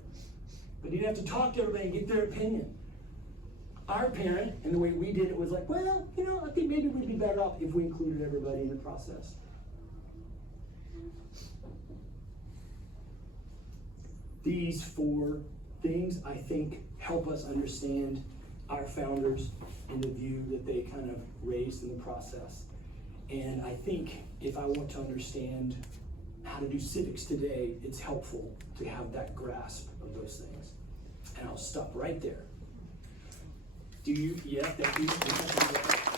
But you'd have to talk to everybody and get their opinion. Our parent, and the way we did it, was like, well, I think maybe we'd be better off if we included everybody in the process. These 4 things, I think, help us understand our founders and the view that they kind of raised in the process. And I think if I want to understand how to do civics today, it's helpful to have that grasp of those things. And I'll stop right there. Yeah, thank you.